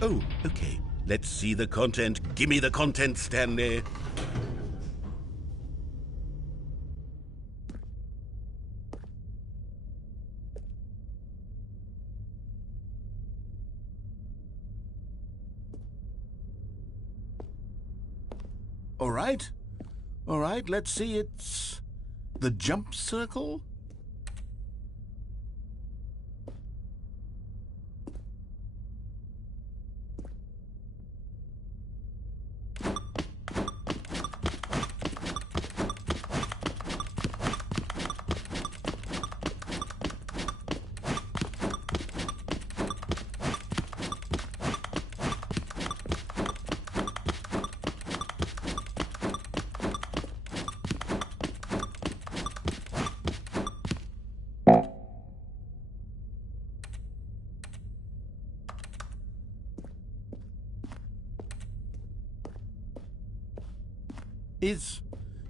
Oh, okay. Let's see the content. Give me the content, Stanley. All right, let's see. It's the jump circle.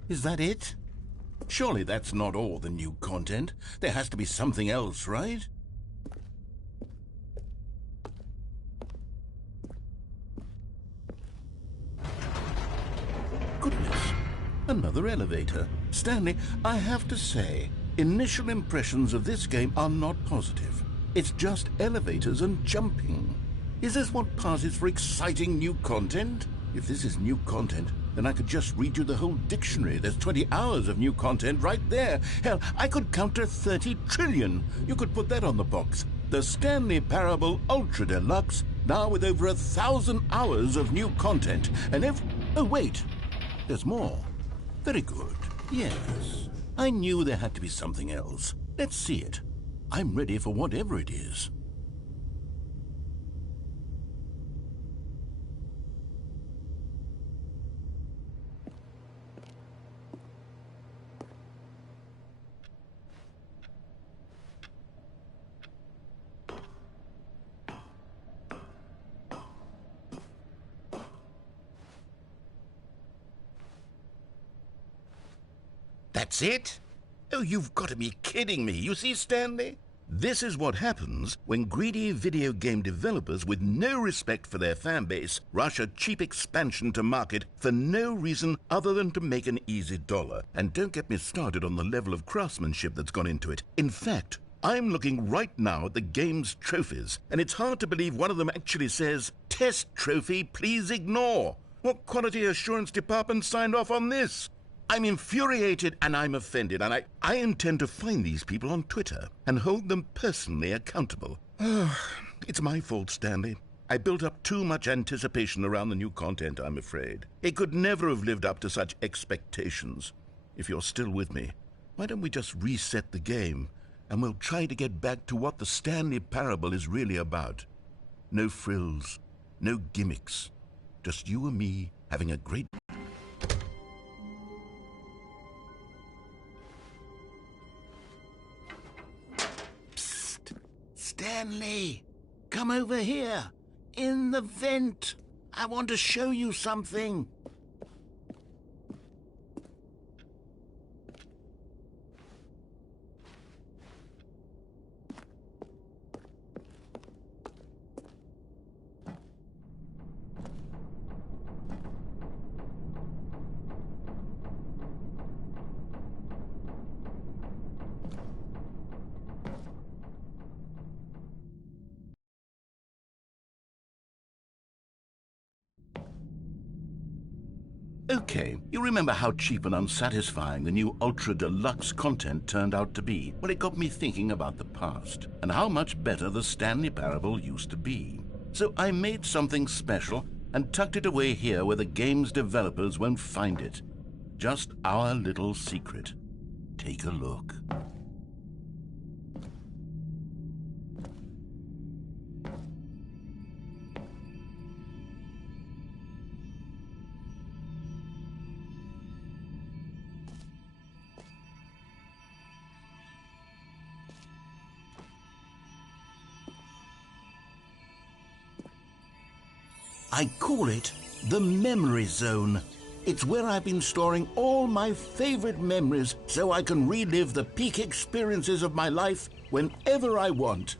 Is that it? Surely that's not all the new content. There has to be something else, right? Goodness, another elevator. Stanley, I have to say, initial impressions of this game are not positive. It's just elevators and jumping. Is this what passes for exciting new content? If this is new content, then I could just read you the whole dictionary. There's 20 hours of new content right there. Hell, I could count to 30 trillion. You could put that on the box. The Stanley Parable Ultra Deluxe, now with over 1,000 hours of new content. And oh, wait. There's more. Very good. Yes. I knew there had to be something else. Let's see it. I'm ready for whatever it is. That's it? Oh, you've got to be kidding me. You see, Stanley? This is what happens when greedy video game developers with no respect for their fan base rush a cheap expansion to market for no reason other than to make an easy dollar. And don't get me started on the level of craftsmanship that's gone into it. In fact, I'm looking right now at the game's trophies, and it's hard to believe one of them actually says, "Test trophy, please ignore." What quality assurance department signed off on this? I'm infuriated and I'm offended, and I intend to find these people on Twitter and hold them personally accountable. It's my fault, Stanley. I built up too much anticipation around the new content, I'm afraid. It could never have lived up to such expectations. If you're still with me, why don't we just reset the game, and we'll try to get back to what the Stanley Parable is really about. No frills, no gimmicks. Just you and me having a great... Stanley, come over here. In the vent. I want to show you something. Okay, you remember how cheap and unsatisfying the new Ultra Deluxe content turned out to be? Well, it got me thinking about the past and how much better the Stanley Parable used to be. So I made something special and tucked it away here where the game's developers won't find it. Just our little secret. Take a look. I call it the Memory Zone. It's where I've been storing all my favorite memories so I can relive the peak experiences of my life whenever I want.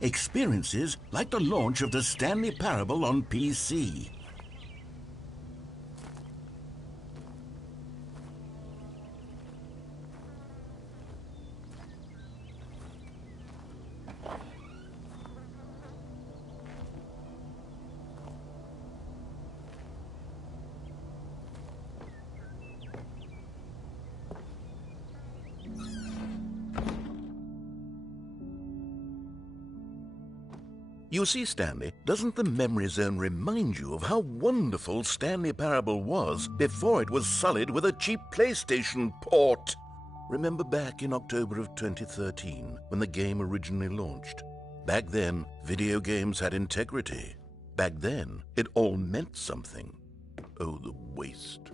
Experiences like the launch of the Stanley Parable on PC. You see, Stanley, doesn't the Memory Zone remind you of how wonderful Stanley Parable was before it was sullied with a cheap PlayStation port? Remember back in October of 2013, when the game originally launched? Back then, video games had integrity. Back then, it all meant something. Oh, the waste.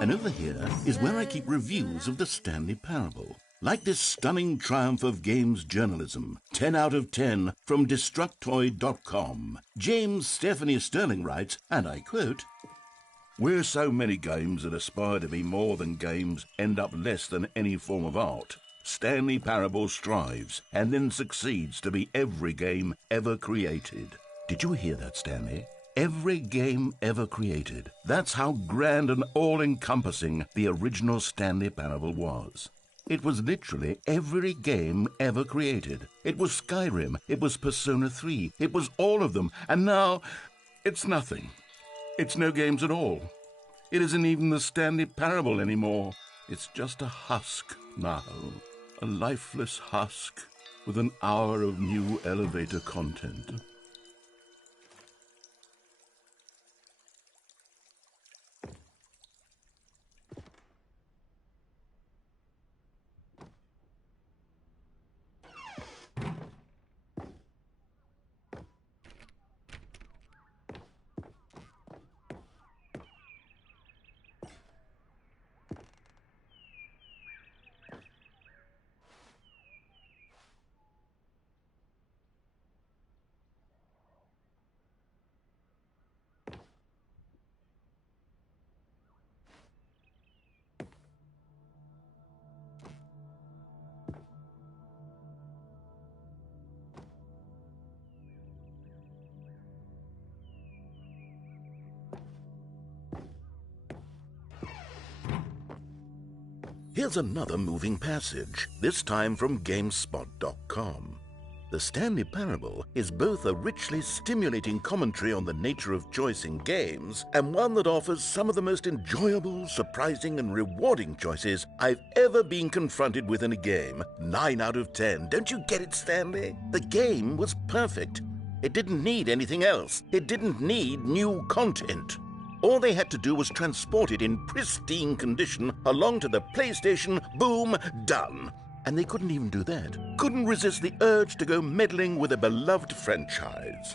And over here is where I keep reviews of the Stanley Parable. Like this stunning triumph of games journalism, 10 out of 10 from Destructoid.com. James Stephanie Sterling writes, and I quote, "Where so many games that aspire to be more than games end up less than any form of art, Stanley Parable strives and then succeeds to be every game ever created." Did you hear that, Stanley? Every game ever created. That's how grand and all-encompassing the original Stanley Parable was. It was literally every game ever created. It was Skyrim, it was Persona 3, it was all of them, and now it's nothing. It's no games at all. It isn't even the Stanley Parable anymore. It's just a husk now. A lifeless husk with an hour of new elevator content. Here's another moving passage, this time from GameSpot.com. The Stanley Parable is both a richly stimulating commentary on the nature of choice in games and one that offers some of the most enjoyable, surprising, and rewarding choices I've ever been confronted with in a game. 9 out of 10. Don't you get it, Stanley? The game was perfect. It didn't need anything else. It didn't need new content. All they had to do was transport it in pristine condition along to the PlayStation. Boom, done. And they couldn't even do that. Couldn't resist the urge to go meddling with a beloved franchise.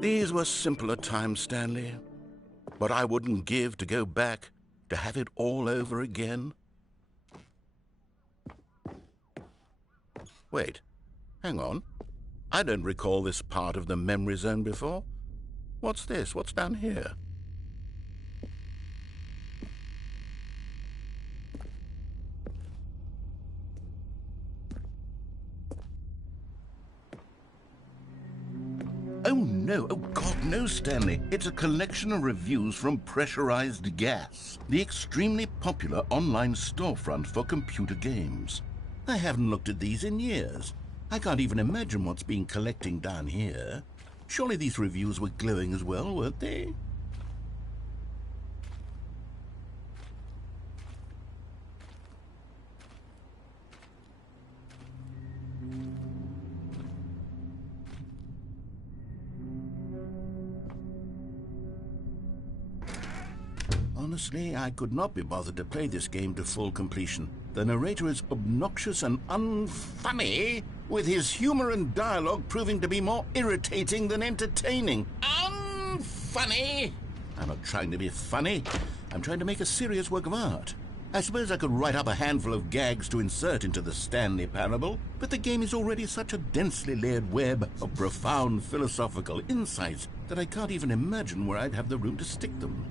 These were simpler times, Stanley. But I wouldn't give to go back, to have it all over again. Wait, hang on. I don't recall this part of the memory zone before. What's this? What's down here? Oh, no. Oh, God, no, Stanley. It's a collection of reviews from Pressurized Gas, the extremely popular online storefront for computer games. I haven't looked at these in years. I can't even imagine what's been collecting down here. Surely these reviews were glowing as well, weren't they? Honestly, I could not be bothered to play this game to full completion. The narrator is obnoxious and unfunny, with his humor and dialogue proving to be more irritating than entertaining. Unfunny! I'm not trying to be funny. I'm trying to make a serious work of art. I suppose I could write up a handful of gags to insert into the Stanley Parable, but the game is already such a densely layered web of profound philosophical insights that I can't even imagine where I'd have the room to stick them.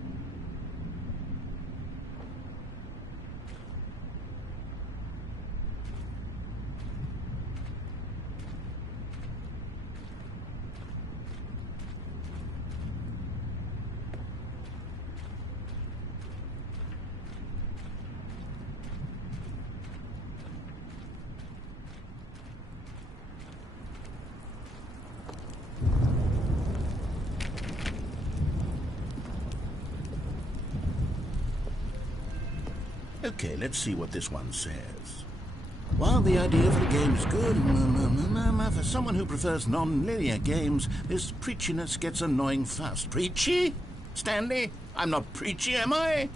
Okay, let's see what this one says. While the idea for the game is good, for someone who prefers non-linear games, this preachiness gets annoying fast. Preachy? Stanley? I'm not preachy, am I?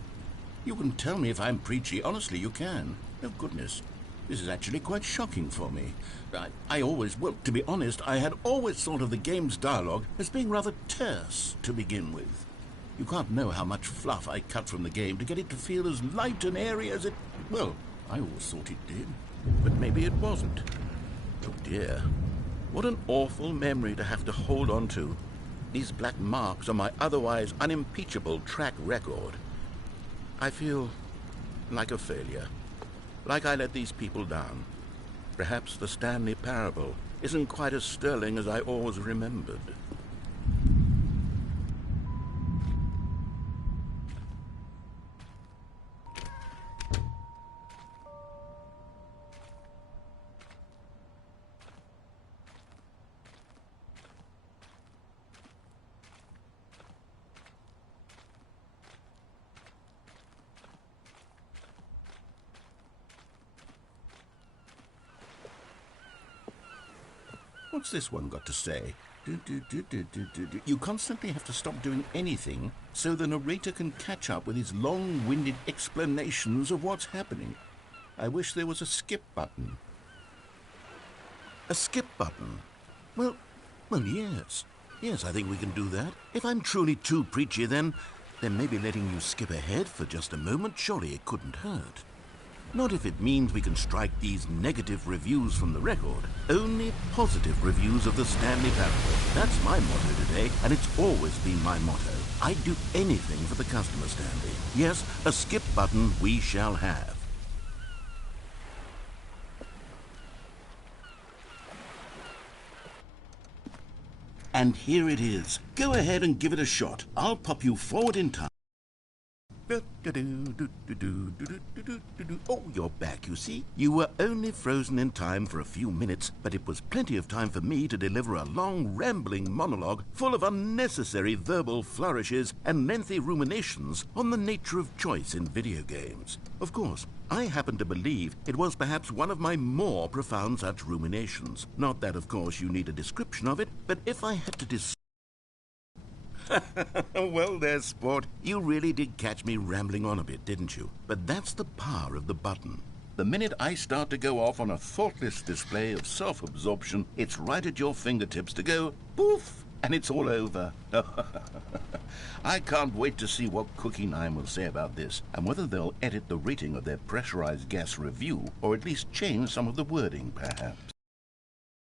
You can tell me if I'm preachy. Honestly, you can. Oh, goodness. This is actually quite shocking for me. Well, to be honest, I had always thought of the game's dialogue as being rather terse to begin with. You can't know how much fluff I cut from the game to get it to feel as light and airy as it... Well, I always thought it did, but maybe it wasn't. Oh dear, what an awful memory to have to hold on to. These black marks on my otherwise unimpeachable track record. I feel like a failure, like I let these people down. Perhaps the Stanley Parable isn't quite as sterling as I always remembered. What's this one got to say? You constantly have to stop doing anything so the narrator can catch up with his long-winded explanations of what's happening. I wish there was a skip button. A skip button? Well, yes. Yes, I think we can do that. If I'm truly too preachy, then then maybe letting you skip ahead for just a moment, surely it couldn't hurt. Not if it means we can strike these negative reviews from the record. Only positive reviews of the Stanley Parable. That's my motto today, and it's always been my motto. I'd do anything for the customer, Stanley. Yes, a skip button we shall have. And here it is. Go ahead and give it a shot. I'll pop you forward in time. Oh, you're back, you see. You were only frozen in time for a few minutes, but it was plenty of time for me to deliver a long, rambling monologue full of unnecessary verbal flourishes and lengthy ruminations on the nature of choice in video games. Of course, I happen to believe it was perhaps one of my more profound such ruminations. Not that, of course, you need a description of it, but if I had to Well, there, sport. You really did catch me rambling on a bit, didn't you? But that's the power of the button. The minute I start to go off on a thoughtless display of self-absorption, it's right at your fingertips to go poof, and it's all over. I can't wait to see what Cookie 9 will say about this, and whether they'll edit the rating of their pressurized gas review, or at least change some of the wording, perhaps.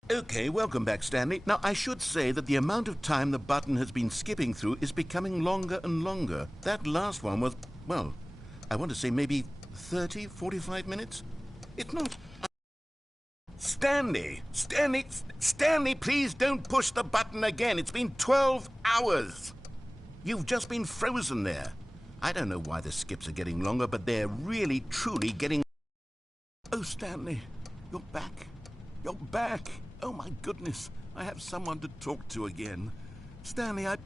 Okay, welcome back, Stanley. Now, I should say that the amount of time the button has been skipping through is becoming longer and longer. That last one was, well, I want to say maybe 30, 45 minutes? It's not... Stanley, please don't push the button again. It's been 12 hours. You've just been frozen there. I don't know why the skips are getting longer, but they're really, truly getting... Oh, Stanley, you're back. You're back. Oh, my goodness. I have someone to talk to again. Stanley, I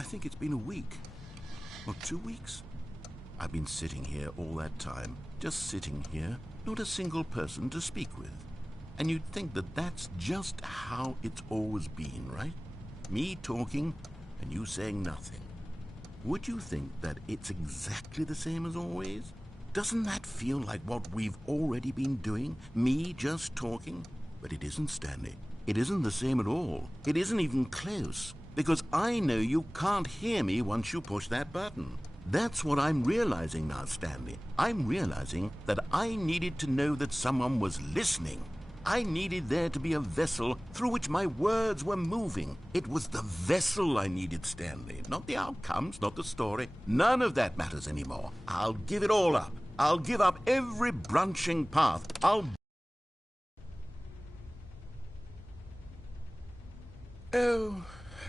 think it's been a week. Or 2 weeks. I've been sitting here all that time. Just sitting here. Not a single person to speak with. And you'd think that that's just how it's always been, right? Me talking and you saying nothing. Would you think that it's exactly the same as always? Doesn't that feel like what we've already been doing? Me just talking? But it isn't, Stanley. It isn't the same at all. It isn't even close. Because I know you can't hear me once you push that button. That's what I'm realizing now, Stanley. I'm realizing that I needed to know that someone was listening. I needed there to be a vessel through which my words were moving. It was the vessel I needed, Stanley. Not the outcomes, not the story. None of that matters anymore. I'll give it all up. I'll give up every branching path. Oh,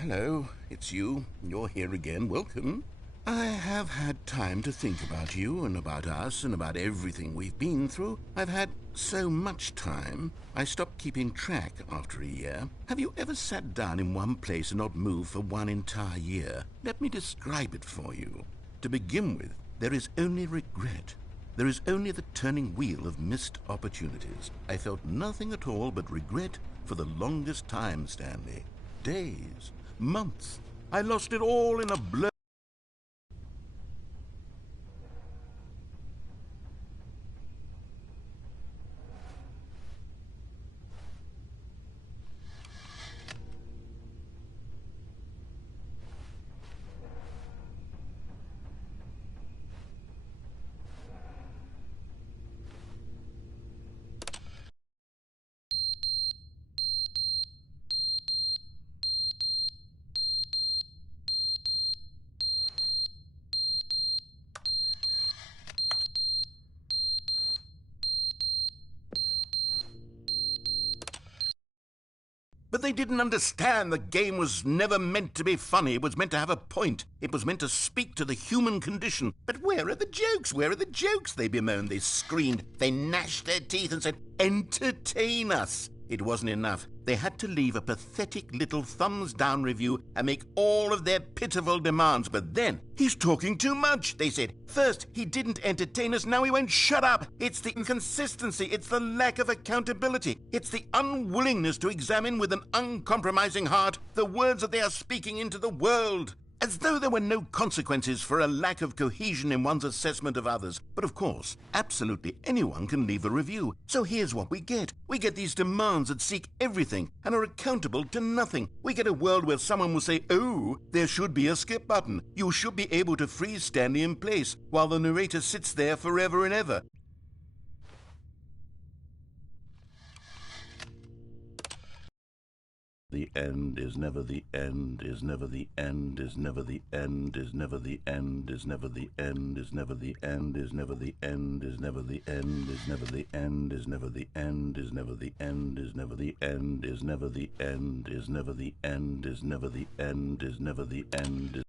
hello. It's you. You're here again. Welcome. I have had time to think about you and about us and about everything we've been through. I've had so much time. I stopped keeping track after a year. Have you ever sat down in one place and not moved for one entire year? Let me describe it for you. To begin with, there is only regret. There is only the turning wheel of missed opportunities. I felt nothing at all but regret for the longest time, Stanley. Days, months. I lost it all in a blur. But they didn't understand the game was never meant to be funny. It was meant to have a point. It was meant to speak to the human condition. But where are the jokes? Where are the jokes? They bemoaned, they screamed, they gnashed their teeth and said, entertain us. It wasn't enough. They had to leave a pathetic little thumbs-down review and make all of their pitiful demands. But then, he's talking too much, they said. First, he didn't entertain us, now he won't shut up. It's the inconsistency, it's the lack of accountability. It's the unwillingness to examine with an uncompromising heart the words that they are speaking into the world. As though there were no consequences for a lack of cohesion in one's assessment of others. But of course, absolutely anyone can leave a review. So here's what we get. We get these demands that seek everything and are accountable to nothing. We get a world where someone will say, oh, there should be a skip button. You should be able to freeze Stanley in place while the narrator sits there forever and ever. The end is never the end, is never the end, is never the end, is never the end, is never the end, is never the end, is never the end, is never the end, is never the end, is never the end, is never the end, is never the end, is never the end, is never the end, is never the end, is never the end.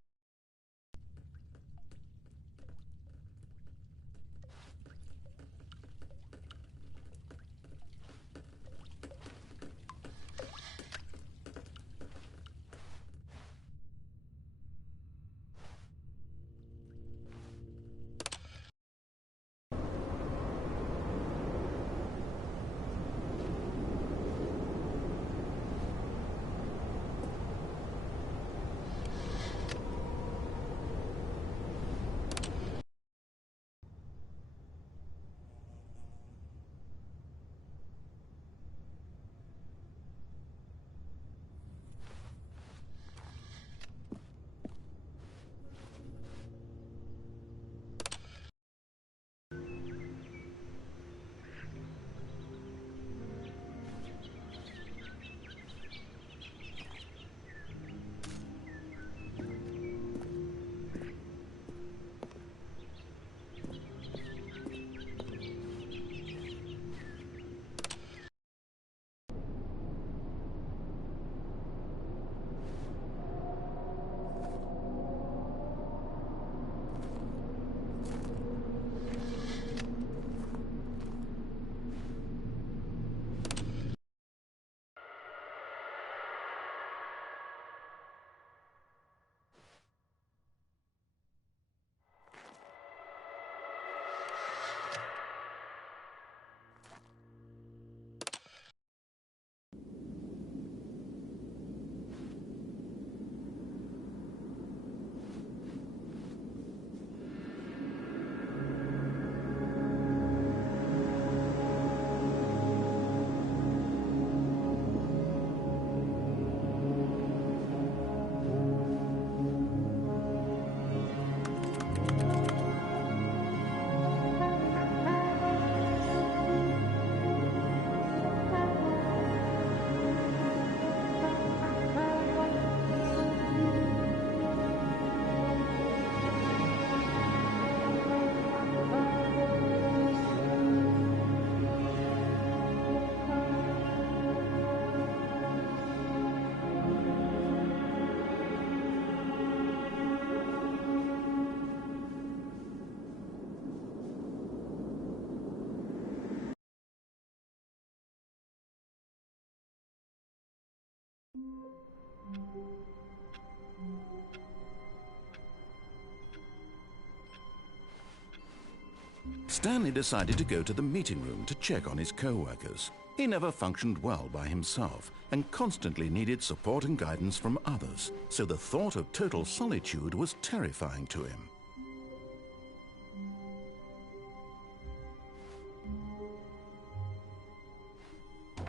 Stanley decided to go to the meeting room to check on his co-workers. He never functioned well by himself and constantly needed support and guidance from others, so the thought of total solitude was terrifying to him.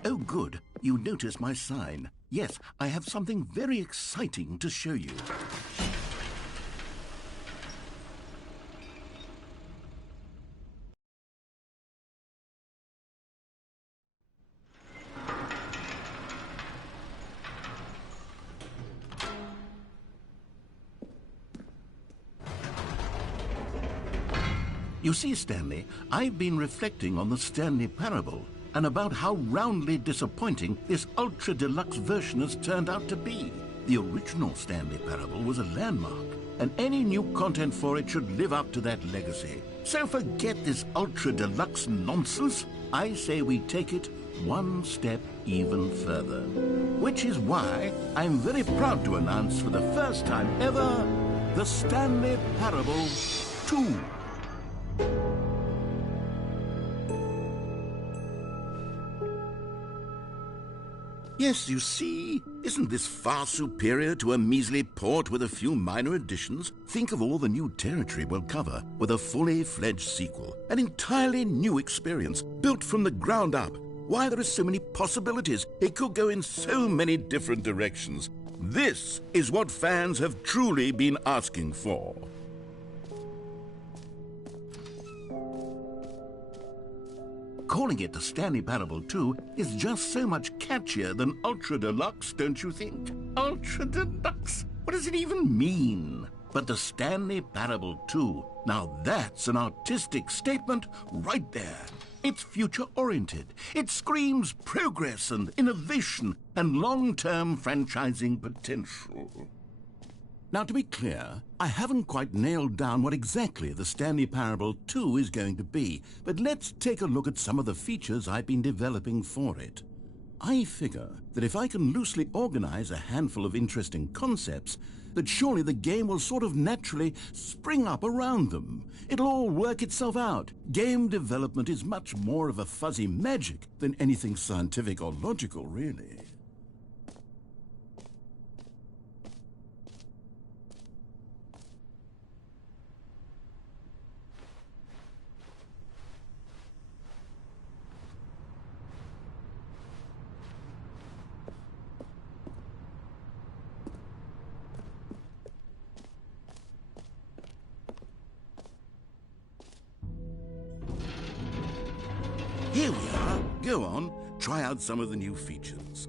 Oh, good. You noticed my sign. Yes, I have something very exciting to show you. You see, Stanley, I've been reflecting on the Stanley Parable and about how roundly disappointing this ultra deluxe version has turned out to be. The original Stanley Parable was a landmark, and any new content for it should live up to that legacy. So forget this ultra deluxe nonsense. I say we take it one step even further. Which is why I'm very proud to announce for the first time ever, the Stanley Parable 2. Yes, you see, isn't this far superior to a measly port with a few minor additions? Think of all the new territory we'll cover with a fully fledged sequel, an entirely new experience, built from the ground up. Why, there are so many possibilities. It could go in so many different directions. This is what fans have truly been asking for. Calling it the Stanley Parable 2 is just so much catchier than Ultra Deluxe, don't you think? Ultra Deluxe? What does it even mean? But the Stanley Parable 2, now that's an artistic statement right there. It's future-oriented. It screams progress and innovation and long-term franchising potential. Now, to be clear, I haven't quite nailed down what exactly the Stanley Parable 2 is going to be, but let's take a look at some of the features I've been developing for it. I figure that if I can loosely organize a handful of interesting concepts, that surely the game will sort of naturally spring up around them. It'll all work itself out. Game development is much more of a fuzzy magic than anything scientific or logical, really. Here we are. Go on, try out some of the new features.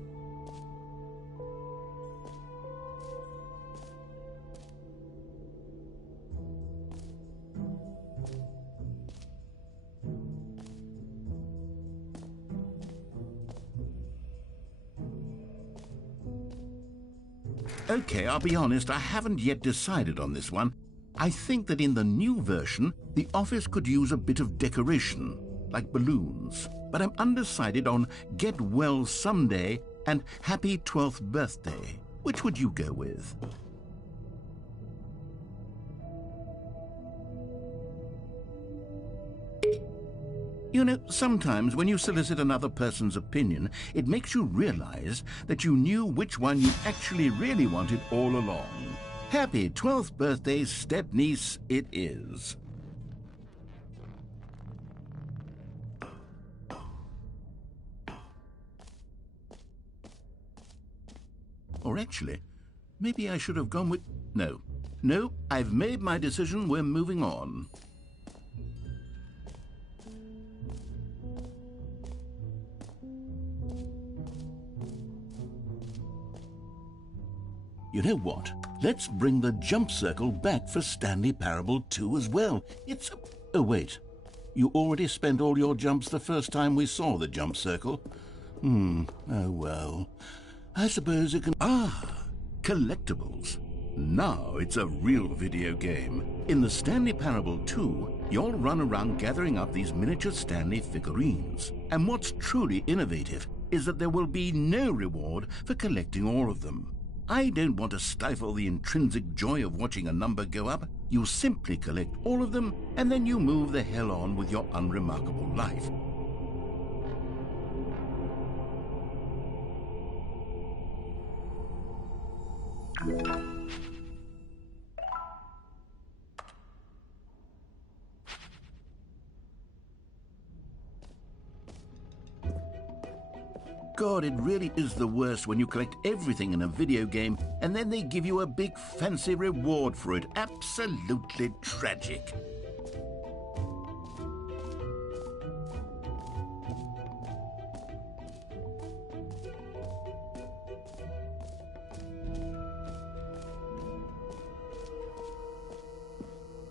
Okay, I'll be honest, I haven't yet decided on this one. I think that in the new version, the office could use a bit of decoration, like balloons. But I'm undecided on Get Well Someday and Happy 12th Birthday. Which would you go with? You know, sometimes when you solicit another person's opinion, it makes you realize that you knew which one you actually really wanted all along. Happy 12th birthday, step-niece, it is. Or actually, maybe I should have gone with... No, I've made my decision, we're moving on. You know what? Let's bring the jump circle back for Stanley Parable 2 as well. It's... Oh, wait. You already spent all your jumps the first time we saw the jump circle? Oh, well. I suppose it can... Ah! Collectibles. Now it's a real video game. In the Stanley Parable 2, you'll run around gathering up these miniature Stanley figurines. And what's truly innovative is that there will be no reward for collecting all of them. I don't want to stifle the intrinsic joy of watching a number go up. You simply collect all of them, and then you move the hell on with your unremarkable life. God, it really is the worst when you collect everything in a video game and then they give you a big fancy reward for it. Absolutely tragic.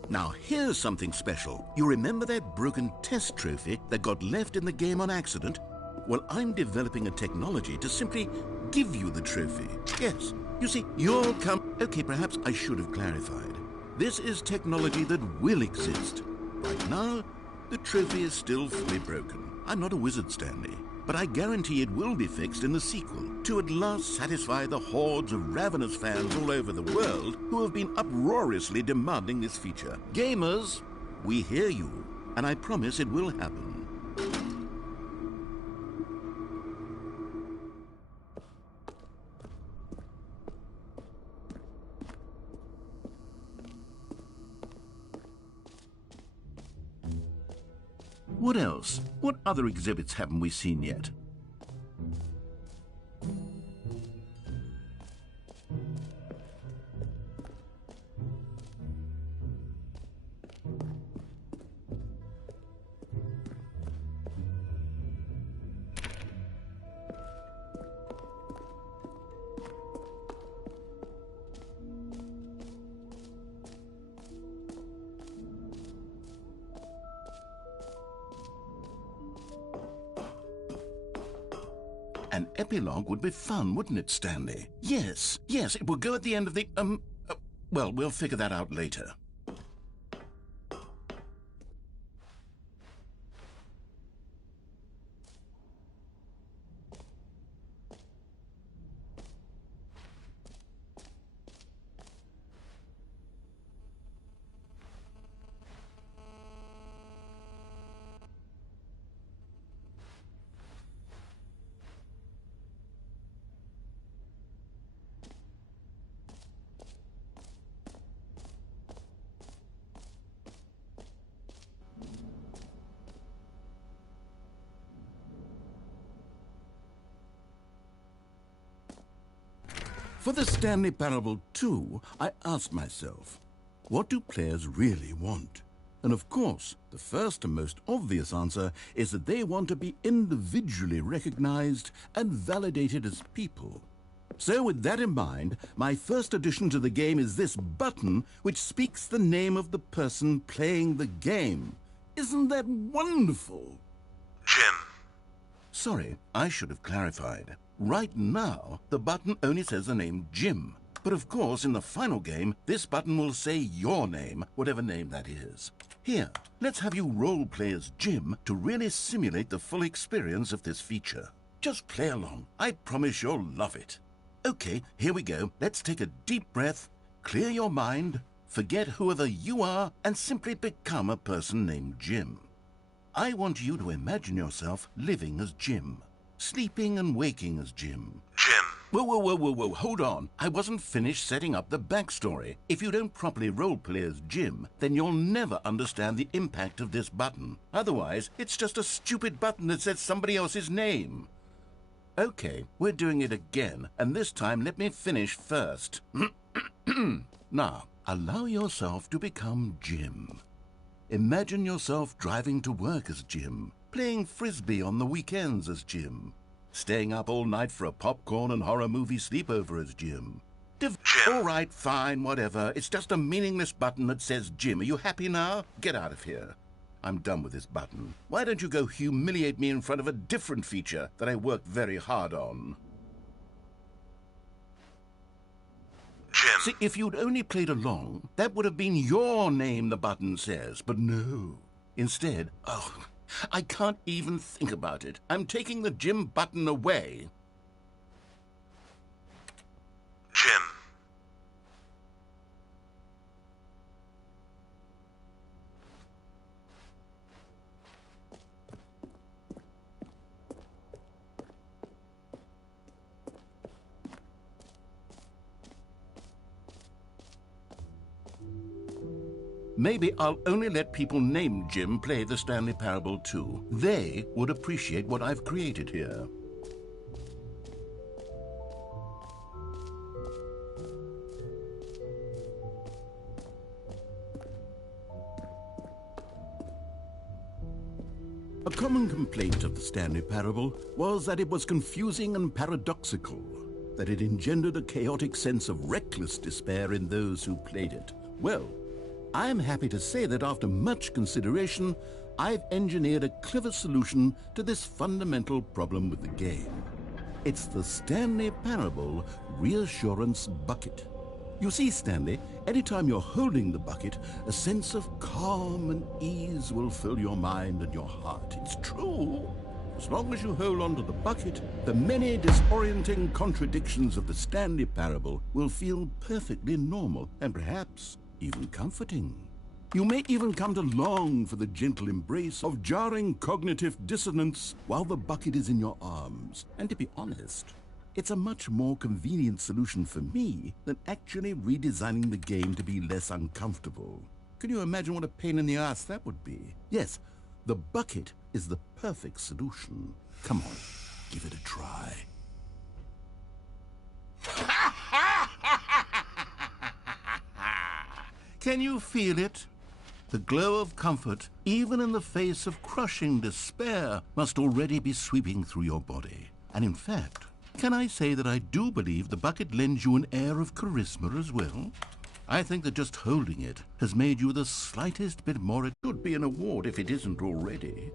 Now, here's something special. You remember that broken test trophy that got left in the game on accident? Well, I'm developing a technology to simply give you the trophy. Yes, you see, you'll come... Okay, perhaps I should have clarified. This is technology that will exist. Right now, the trophy is still fully broken. I'm not a wizard, Stanley, but I guarantee it will be fixed in the sequel to at last satisfy the hordes of ravenous fans all over the world who have been uproariously demanding this feature. Gamers, we hear you, and I promise it will happen. What else? What other exhibits haven't we seen yet? An epilogue would be fun, wouldn't it, Stanley? Yes, it will go at the end of the, well, we'll figure that out later. For the Stanley Parable 2, I asked myself, what do players really want? And of course, the first and most obvious answer is that they want to be individually recognized and validated as people. So with that in mind, my first addition to the game is this button which speaks the name of the person playing the game. Isn't that wonderful? Jim. Sorry, I should have clarified. Right now, the button only says the name Jim. But of course, in the final game, this button will say your name, whatever name that is. Here, let's have you role-play as Jim to really simulate the full experience of this feature. Just play along. I promise you'll love it. Okay, here we go. Let's take a deep breath, clear your mind, forget whoever you are, and simply become a person named Jim. I want you to imagine yourself living as Jim. Sleeping and waking as Jim. Jim. Whoa, hold on. I wasn't finished setting up the backstory. If you don't properly roleplay as Jim, then you'll never understand the impact of this button. Otherwise, it's just a stupid button that says somebody else's name. Okay, we're doing it again, and this time let me finish first. Now, allow yourself to become Jim. Imagine yourself driving to work as Jim. Playing frisbee on the weekends as Jim. Staying up all night for a popcorn and horror movie sleepover as Jim. Jim. All right, fine, whatever. It's just a meaningless button that says Jim. Are you happy now? Get out of here. I'm done with this button. Why don't you go humiliate me in front of a different feature that I worked very hard on? Jim. See, if you'd only played along, that would have been your name the button says. But no. Instead, I can't even think about it. I'm taking the Jim button away. Jim. Maybe I'll only let people named Jim play the Stanley Parable 2. They would appreciate what I've created here. A common complaint of the Stanley Parable was that it was confusing and paradoxical, that it engendered a chaotic sense of reckless despair in those who played it. Well, I'm happy to say that after much consideration, I've engineered a clever solution to this fundamental problem with the game. It's the Stanley Parable Reassurance Bucket. You see, Stanley, anytime you're holding the bucket, a sense of calm and ease will fill your mind and your heart. It's true. As long as you hold on to the bucket, the many disorienting contradictions of the Stanley Parable will feel perfectly normal and perhaps even comforting. You may even come to long for the gentle embrace of jarring cognitive dissonance while the bucket is in your arms. And to be honest, it's a much more convenient solution for me than actually redesigning the game to be less uncomfortable. Can you imagine what a pain in the ass that would be? Yes, The bucket is the perfect solution. Come on, give it a try. Can you feel it? The glow of comfort, even in the face of crushing despair, must already be sweeping through your body. And in fact, can I say that I do believe the bucket lends you an air of charisma as well? I think that just holding it has made you the slightest bit more. It should be an award if it isn't already.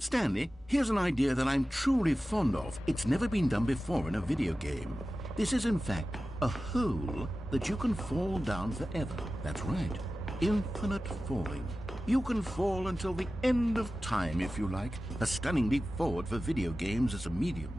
Stanley, here's an idea that I'm truly fond of. It's never been done before in a video game. This is, in fact, a hole that you can fall down forever. That's right. Infinite falling. You can fall until the end of time, if you like. A stunning leap forward for video games as a medium.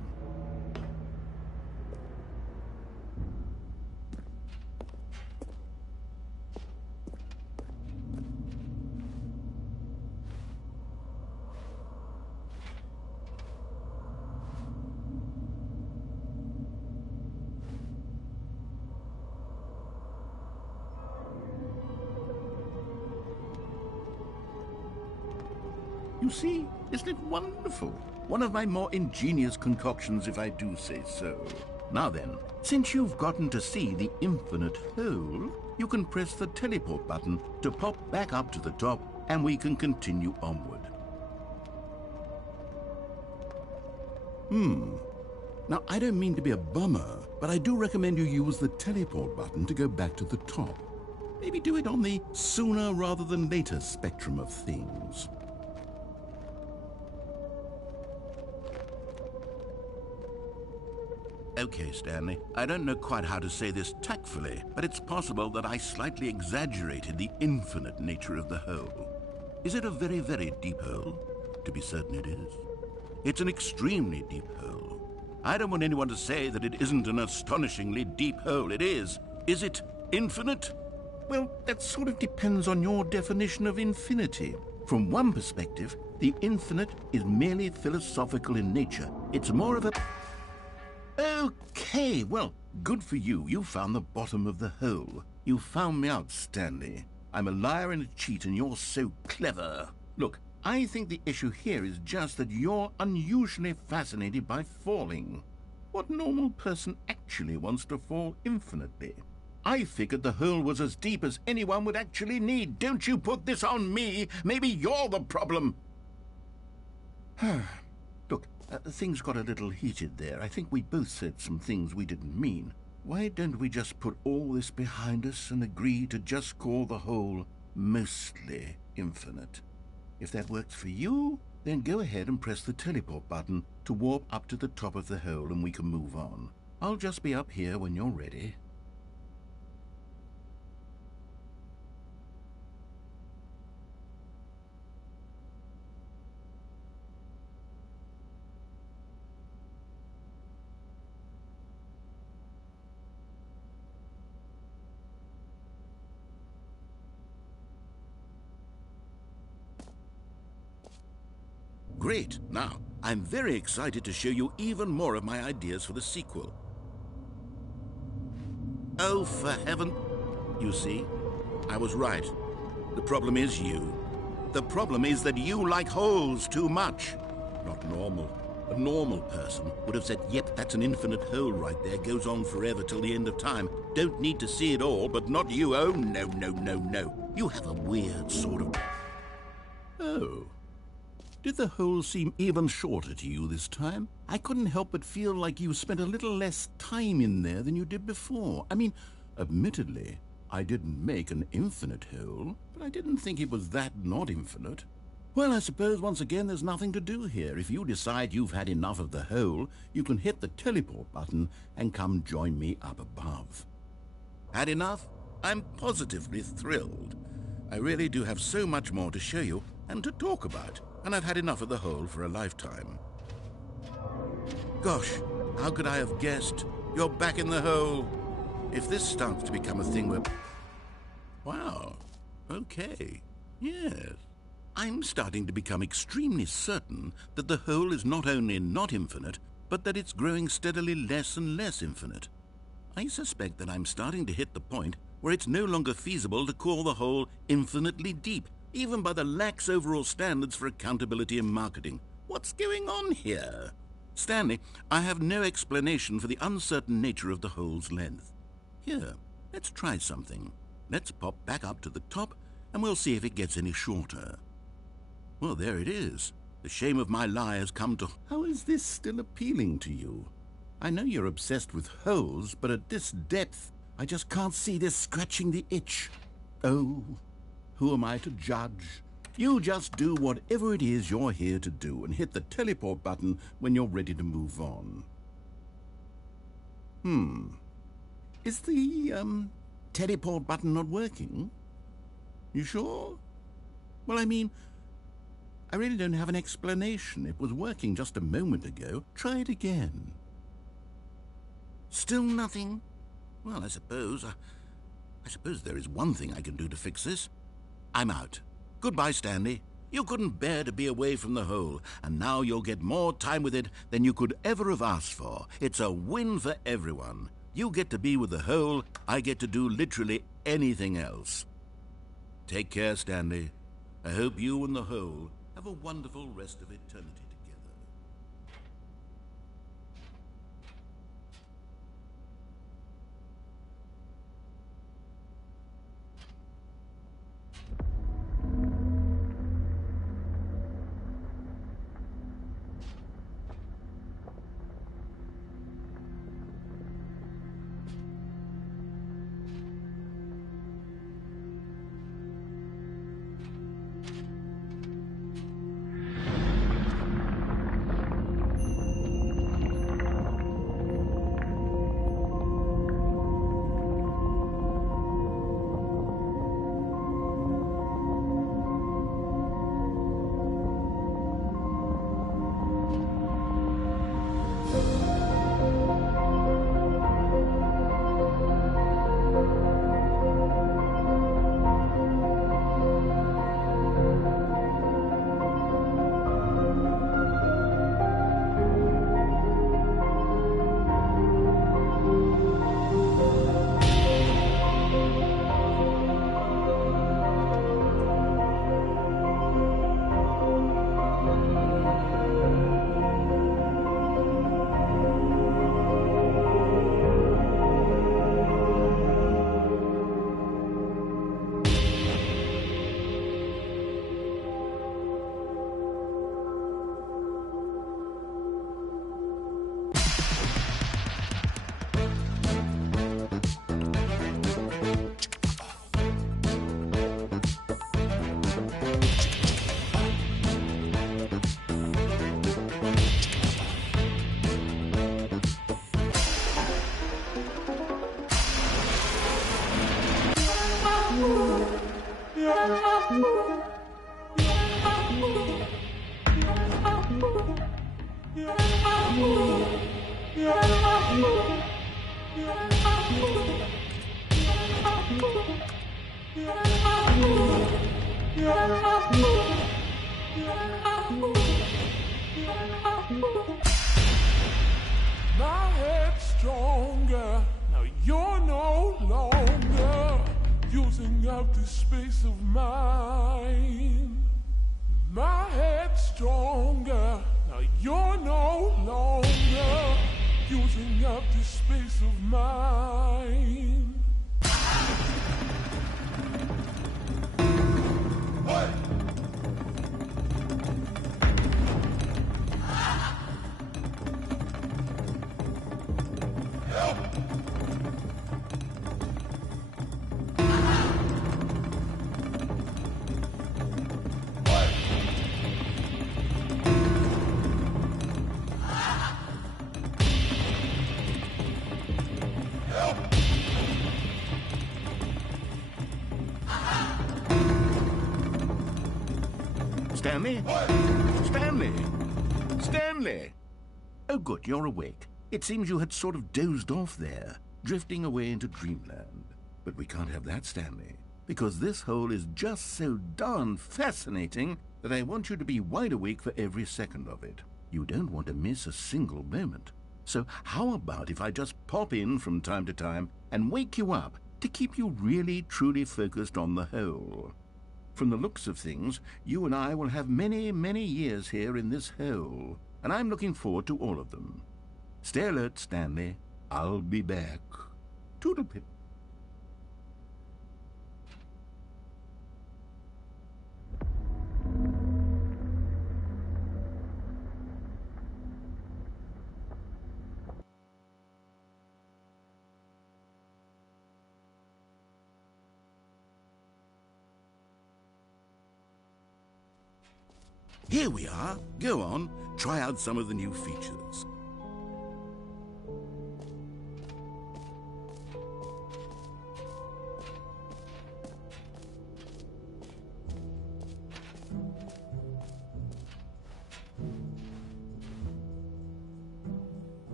You see, isn't it wonderful? One of my more ingenious concoctions, if I do say so. Now then, since you've gotten to see the infinite hole, you can press the teleport button to pop back up to the top, and we can continue onward. Now, I don't mean to be a bummer, but I do recommend you use the teleport button to go back to the top. Maybe do it on the sooner rather than later spectrum of things. Okay, Stanley, I don't know quite how to say this tactfully, but it's possible that I slightly exaggerated the infinite nature of the hole. Is it a very, very deep hole? To be certain it is. It's an extremely deep hole. I don't want anyone to say that it isn't an astonishingly deep hole. It is. Is it infinite? Well, that sort of depends on your definition of infinity. From one perspective, the infinite is merely philosophical in nature. It's more of a... Okay, well, good for you. You found the bottom of the hole. You found me out, Stanley. I'm a liar and a cheat, and you're so clever. Look, I think the issue here is just that you're unusually fascinated by falling. What normal person actually wants to fall infinitely? I figured the hole was as deep as anyone would actually need. Don't you put this on me. Maybe you're the problem. Look, things got a little heated there. I think we both said some things we didn't mean. Why don't we just put all this behind us and agree to just call the hole mostly infinite? If that works for you, then go ahead and press the teleport button to warp up to the top of the hole and we can move on. I'll just be up here when you're ready. great. Now, I'm very excited to show you even more of my ideas for the sequel. Oh, for heaven... You see, I was right. The problem is you. The problem is that you like holes too much. Not normal. A normal person would have said, yep, that's an infinite hole right there, goes on forever till the end of time. Don't need to see it all, but not you. Oh, no, no, no, no. You have a weird sort of... Oh. Did the hole seem even shorter to you this time? I couldn't help but feel like you spent a little less time in there than you did before. I mean, admittedly, I didn't make an infinite hole, but I didn't think it was that not infinite. Well, I suppose once again there's nothing to do here. If you decide you've had enough of the hole, you can hit the teleport button and come join me up above. Had enough? I'm positively thrilled. I really do have so much more to show you and to talk about, and I've had enough of the hole for a lifetime. Gosh, how could I have guessed? You're back in the hole. If this starts to become a thing where... Wow, okay, yes. I'm starting to become extremely certain that the hole is not only not infinite, but that it's growing steadily less and less infinite. I suspect that I'm starting to hit the point where it's no longer feasible to call the hole infinitely deep, even by the lax overall standards for accountability and marketing. What's going on here? Stanley, I have no explanation for the uncertain nature of the hole's length. Here, let's try something. Let's pop back up to the top, and we'll see if it gets any shorter. Well, there it is. The shame of my lie has come to... How is this still appealing to you? I know you're obsessed with holes, but at this depth, I just can't see this scratching the itch. Oh, who am I to judge? You just do whatever it is you're here to do and hit the teleport button when you're ready to move on. Is the, teleport button not working? You sure? Well, I mean... I really don't have an explanation. It was working just a moment ago. Try it again. Still nothing? Well, I suppose there is one thing I can do to fix this. I'm out. Goodbye, Stanley. You couldn't bear to be away from the hole, and now you'll get more time with it than you could ever have asked for. It's a win for everyone. You get to be with the hole, I get to do literally anything else. Take care, Stanley. I hope you and the hole have a wonderful rest of eternity together. My head's stronger. Now you're no longer using up this space of mine. My head's stronger. Now you're no longer using up this space of mine. What? Help! Stanley? Stanley! Stanley! Oh, good, you're awake. It seems you had sort of dozed off there, drifting away into dreamland. But we can't have that, Stanley, because this hole is just so darn fascinating that I want you to be wide awake for every second of it. You don't want to miss a single moment. So how about if I just pop in from time to time and wake you up to keep you really, truly focused on the hole? From the looks of things, you and I will have many, many years here in this hole, and I'm looking forward to all of them. Stay alert, Stanley. I'll be back. Toodlepip. Here we are. Go on, try out some of the new features.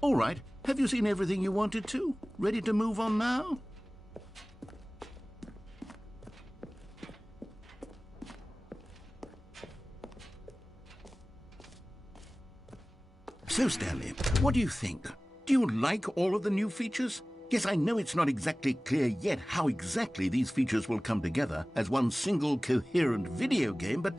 All right, have you seen everything you wanted to? Ready to move on now? So, Stanley, what do you think? Do you like all of the new features? Yes, I know it's not exactly clear yet how exactly these features will come together as one single coherent video game, but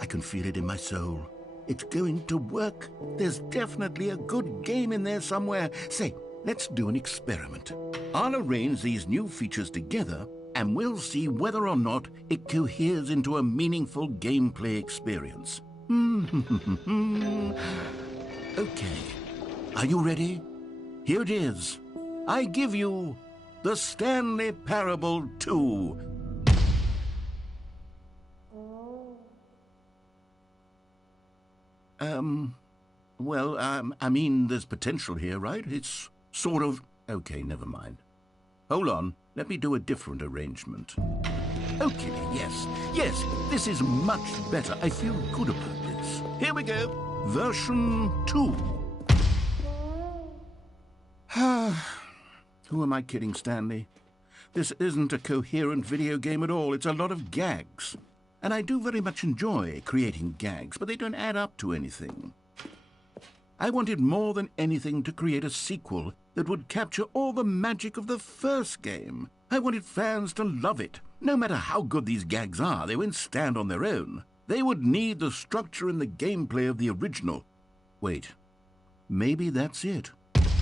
I can feel it in my soul. It's going to work. There's definitely a good game in there somewhere. Say, let's do an experiment. I'll arrange these new features together, and we'll see whether or not it coheres into a meaningful gameplay experience. Okay. Are you ready? Here it is. I give you the Stanley Parable 2. I mean, there's potential here, right? It's sort of... Okay, never mind. Hold on, let me do a different arrangement. Okay, yes, this is much better. I feel good about this. Here we go, version 2. Who am I kidding, Stanley? This isn't a coherent video game at all. It's a lot of gags. And I do very much enjoy creating gags, but they don't add up to anything. I wanted more than anything to create a sequel that would capture all the magic of the first game. I wanted fans to love it. No matter how good these gags are, they won't stand on their own. They would need the structure and the gameplay of the original. Wait, maybe that's it.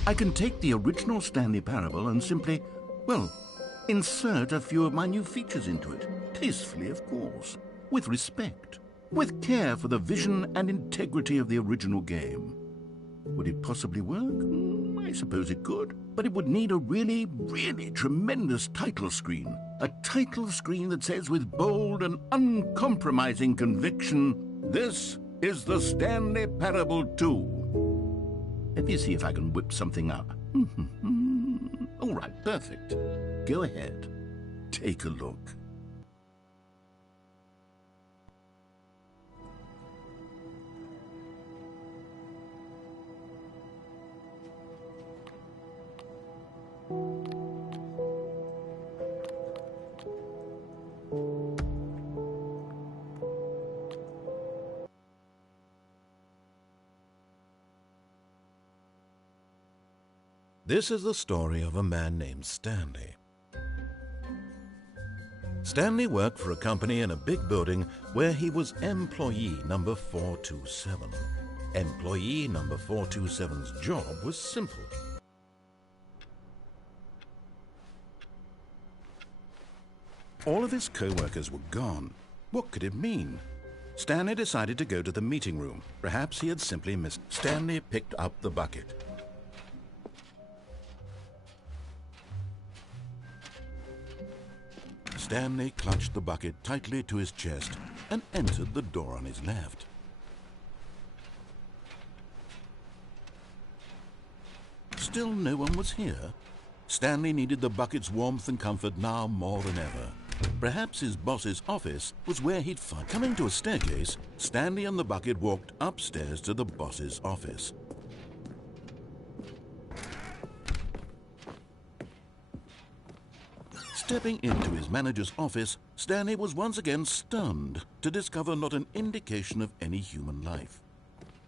I can take the original Stanley Parable and simply, well, insert a few of my new features into it. Tastefully, of course. With respect. With care for the vision and integrity of the original game. Would it possibly work? I suppose it could. But it would need a really, really tremendous title screen. A title screen that says with bold and uncompromising conviction, "This is the Stanley Parable 2. Let me see if I can whip something up. All right, perfect. Go ahead. Take a look. This is the story of a man named Stanley. Stanley worked for a company in a big building where he was employee number 427. Employee number 427's job was simple. All of his co-workers were gone. What could it mean? Stanley decided to go to the meeting room. Perhaps he had simply missed. Stanley picked up the bucket. Stanley clutched the bucket tightly to his chest and entered the door on his left. Still no one was here. Stanley needed the bucket's warmth and comfort now more than ever. Perhaps his boss's office was where he'd find. Coming to a staircase, Stanley and the bucket walked upstairs to the boss's office. Stepping into his manager's office, Stanley was once again stunned to discover not an indication of any human life.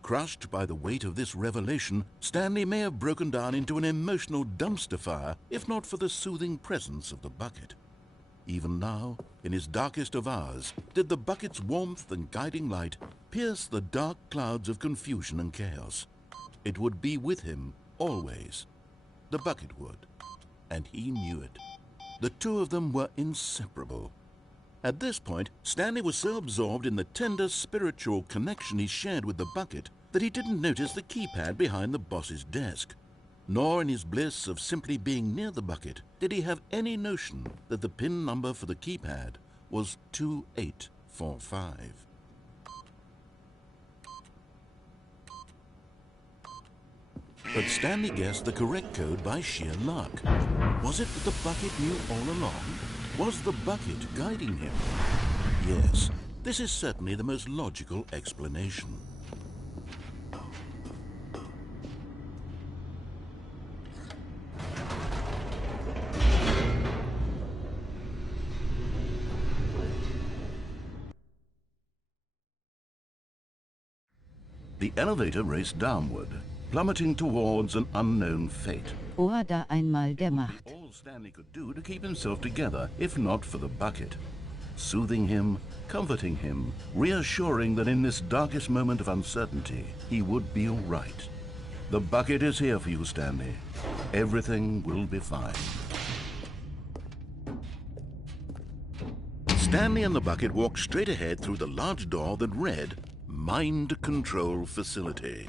Crushed by the weight of this revelation, Stanley may have broken down into an emotional dumpster fire if not for the soothing presence of the bucket. Even now, in his darkest of hours, did the bucket's warmth and guiding light pierce the dark clouds of confusion and chaos. It would be with him always. The bucket would, and he knew it. The two of them were inseparable. At this point, Stanley was so absorbed in the tender spiritual connection he shared with the bucket that he didn't notice the keypad behind the boss's desk. Nor in his bliss of simply being near the bucket did he have any notion that the PIN number for the keypad was 2845. But Stanley guessed the correct code by sheer luck. Was it that the bucket knew all along? Was the bucket guiding him? Yes, this is certainly the most logical explanation. The elevator raced downward, plummeting towards an unknown fate. Oder einmal der Macht. All Stanley could do to keep himself together, if not for the bucket. Soothing him, comforting him, reassuring that in this darkest moment of uncertainty, he would be all right. The bucket is here for you, Stanley. Everything will be fine. Stanley and the bucket walked straight ahead through the large door that read, Mind Control Facility.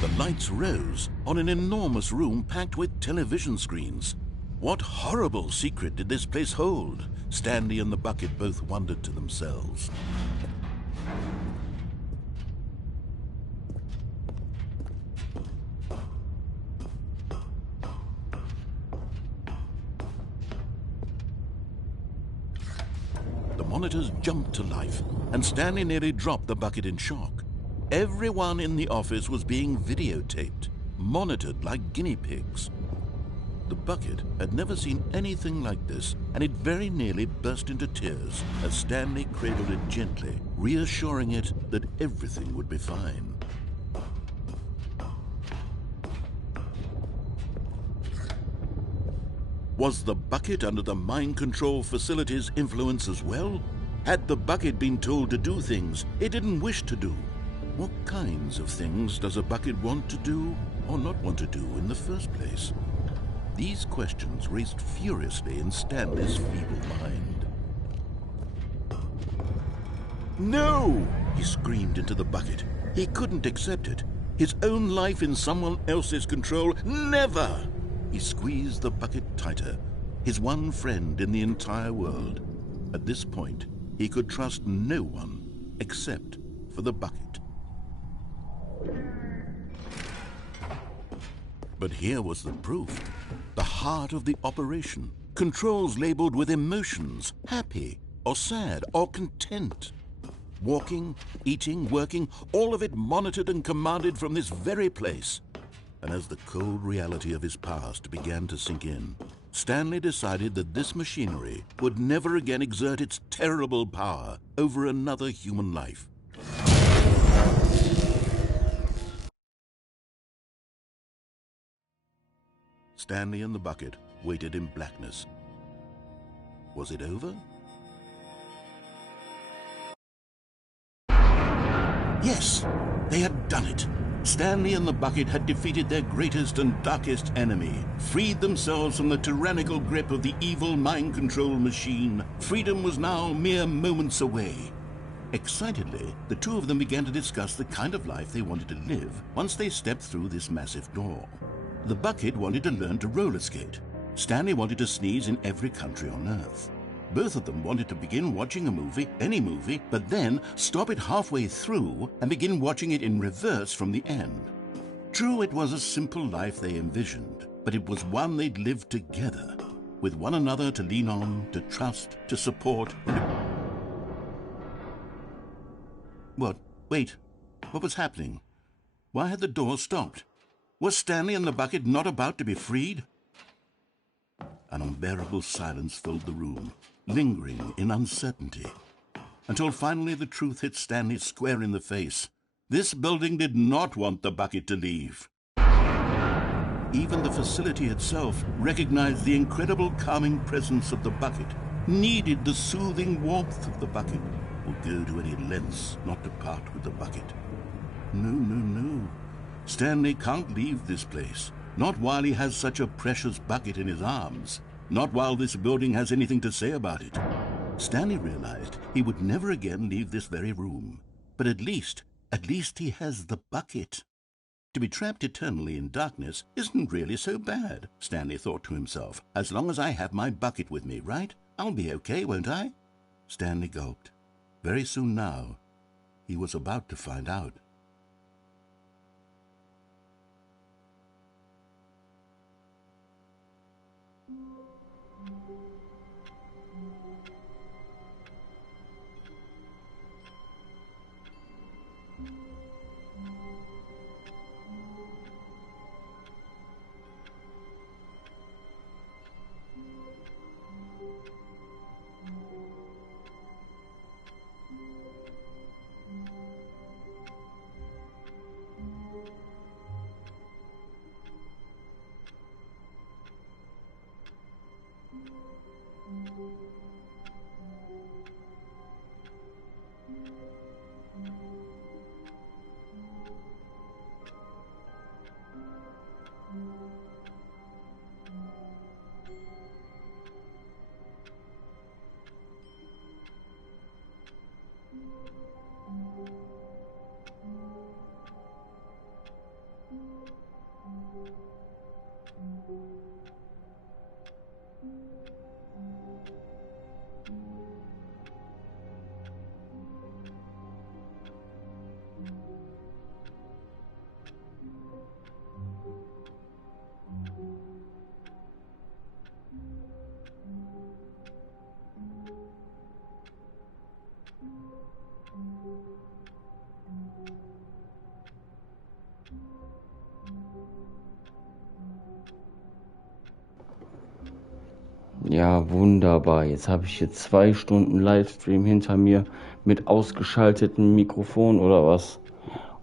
The lights rose on an enormous room packed with television screens. What horrible secret did this place hold? Stanley and the bucket both wondered to themselves. The monitors jumped to life, and Stanley nearly dropped the bucket in shock. Everyone in the office was being videotaped, monitored like guinea pigs. The bucket had never seen anything like this, and it very nearly burst into tears as Stanley cradled it gently, reassuring it that everything would be fine. Was the bucket under the mind control facility's influence as well? Had the bucket been told to do things it didn't wish to do? What kinds of things does a bucket want to do or not want to do in the first place? These questions raced furiously in Stanley's feeble mind. No! He screamed into the bucket. He couldn't accept it. His own life in someone else's control, never! He squeezed the bucket tighter. his one friend in the entire world. At this point, he could trust no one except for the bucket. But here was the proof. The heart of the operation. Controls labeled with emotions, happy or sad or content. Walking, eating, working, all of it monitored and commanded from this very place. And as the cold reality of his past began to sink in, Stanley decided that this machinery would never again exert its terrible power over another human life. Stanley and the bucket waited in blackness. Was it over? Yes, they had done it. Stanley and the bucket had defeated their greatest and darkest enemy, freed themselves from the tyrannical grip of the evil mind control machine. Freedom was now mere moments away. Excitedly, the two of them began to discuss the kind of life they wanted to live once they stepped through this massive door. The bucket wanted to learn to roller skate. Stanley wanted to sneeze in every country on Earth. Both of them wanted to begin watching a movie, any movie, but then stop it halfway through and begin watching it in reverse from the end. True, it was a simple life they envisioned, but it was one they'd lived together, with one another to lean on, to trust, to support. What? Wait. What was happening? Why had the door stopped? Was Stanley and the bucket not about to be freed? An unbearable silence filled the room, lingering in uncertainty, until finally the truth hit Stanley square in the face. This building did not want the bucket to leave. Even the facility itself recognized the incredible calming presence of the bucket, needed the soothing warmth of the bucket, would go to any lengths not to part with the bucket. No. Stanley can't leave this place, not while he has such a precious bucket in his arms, not while this building has anything to say about it. Stanley realized he would never again leave this very room, but at least he has the bucket. To be trapped eternally in darkness isn't really so bad, Stanley thought to himself. As long as I have my bucket with me, right? I'll be okay, won't I? Stanley gulped. Very soon now, he was about to find out. Ja, wunderbar. Jetzt habe ich hier 2 Stunden Livestream hinter mir mit ausgeschaltetem Mikrofon oder was.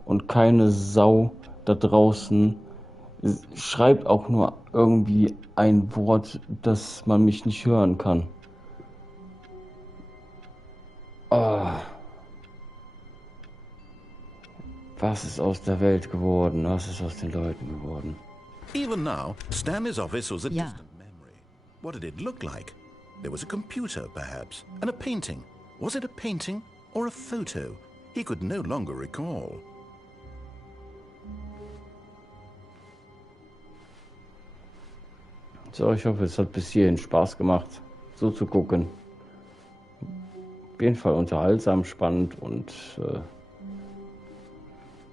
Und keine Sau da draußen schreibt auch nur irgendwie ein Wort, dass man mich nicht hören kann. Was ist aus der Welt geworden? Was ist aus den Leuten geworden? Even now, Stanley's office was a distant memory. What did it look like? There was a computer, perhaps, and a painting. Was it a painting or a photo? He could no longer recall. So, ich hoffe, es hat bis hierhin Spaß gemacht, so zu gucken. Auf jeden Fall unterhaltsam, spannend und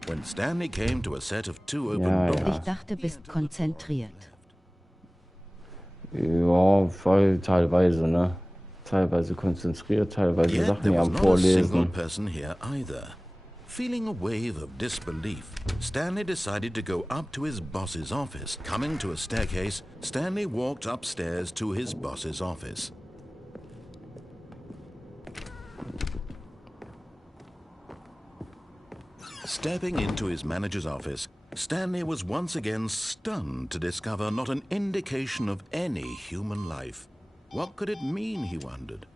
When Stanley came to a set of two open Ja, doors, ja. Ich dachte, bist konzentriert. Ja, weil teilweise, ne? Teilweise konzentriert, teilweise yet Sachen there ja was am not a single Vorlesen. person here either. Feeling a wave of disbelief, Stanley decided to go up to his boss's office. Coming to a staircase, Stanley walked upstairs to his boss's office. Stepping into his manager's office, Stanley was once again stunned to discover not an indication of any human life. What could it mean, he wondered?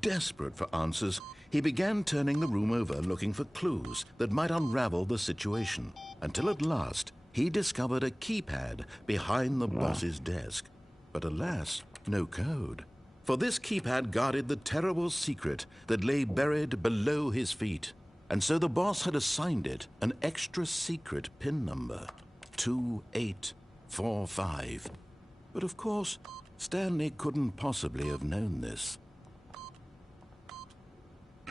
Desperate for answers, he began turning the room over looking for clues that might unravel the situation, until at last he discovered a keypad behind the boss's desk. But alas, no code. For this keypad guarded the terrible secret that lay buried below his feet. And so the boss had assigned it an extra secret PIN number, 2845. But of course, Stanley couldn't possibly have known this.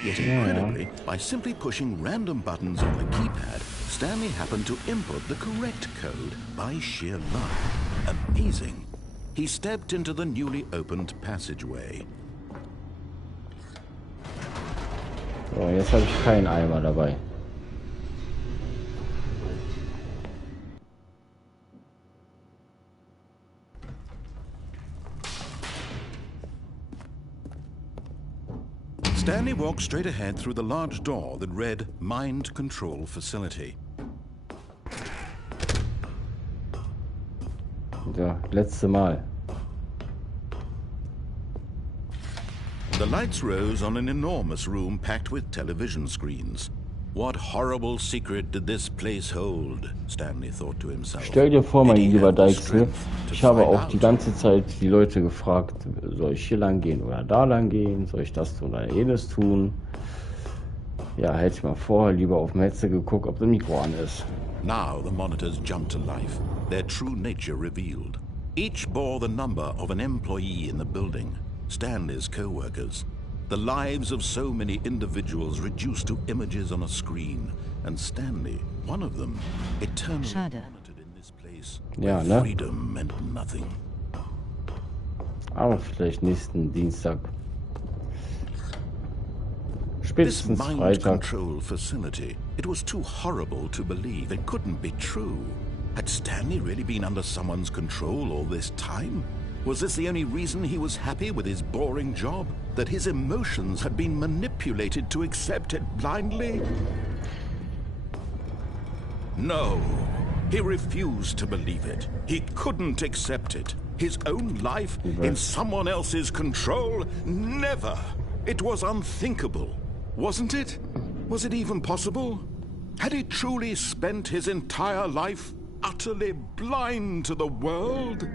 Yet incredibly, by simply pushing random buttons on the keypad, Stanley happened to input the correct code by sheer luck. Amazing. He stepped into the newly opened passageway. So, jetzt habe ich keinen Eimer dabei. Stanley walked straight ahead through the large door that read Mind Control Facility. Ja, letzte Mal. The lights rose on an enormous room packed with television screens. What horrible secret did this place hold? Stanley thought to himself. Stell dir vor, mein Did he lieber have the Deichsel, strength to ich habe find auch out? die ganze Zeit die Leute gefragt, soll ich hier lang gehen oder da lang gehen, soll ich das oder jenes tun? Ja, hätte ich mal vorher lieber auf dem Headset geguckt, ob das Mikro an ist. Now the monitors jumped to life, their true nature revealed. Each bore the number of an employee in the building, Stanley's co-workers. The lives of so many individuals reduced to images on a screen, and Stanley, one of them, eternally Schade. monitored in this place Ja, where ne? freedom meant nothing. Aber vielleicht nächsten Dienstag. This Spätestens mind Freitag. control facility, it was too horrible to believe. It couldn't be true. Had Stanley really been under someone's control all this time? Was this the only reason he was happy with his boring job? That his emotions had been manipulated to accept it blindly? No, he refused to believe it. He couldn't accept it. His own life in someone else's control? Never. It was unthinkable, wasn't it? Was it even possible? Had he truly spent his entire life utterly blind to the world?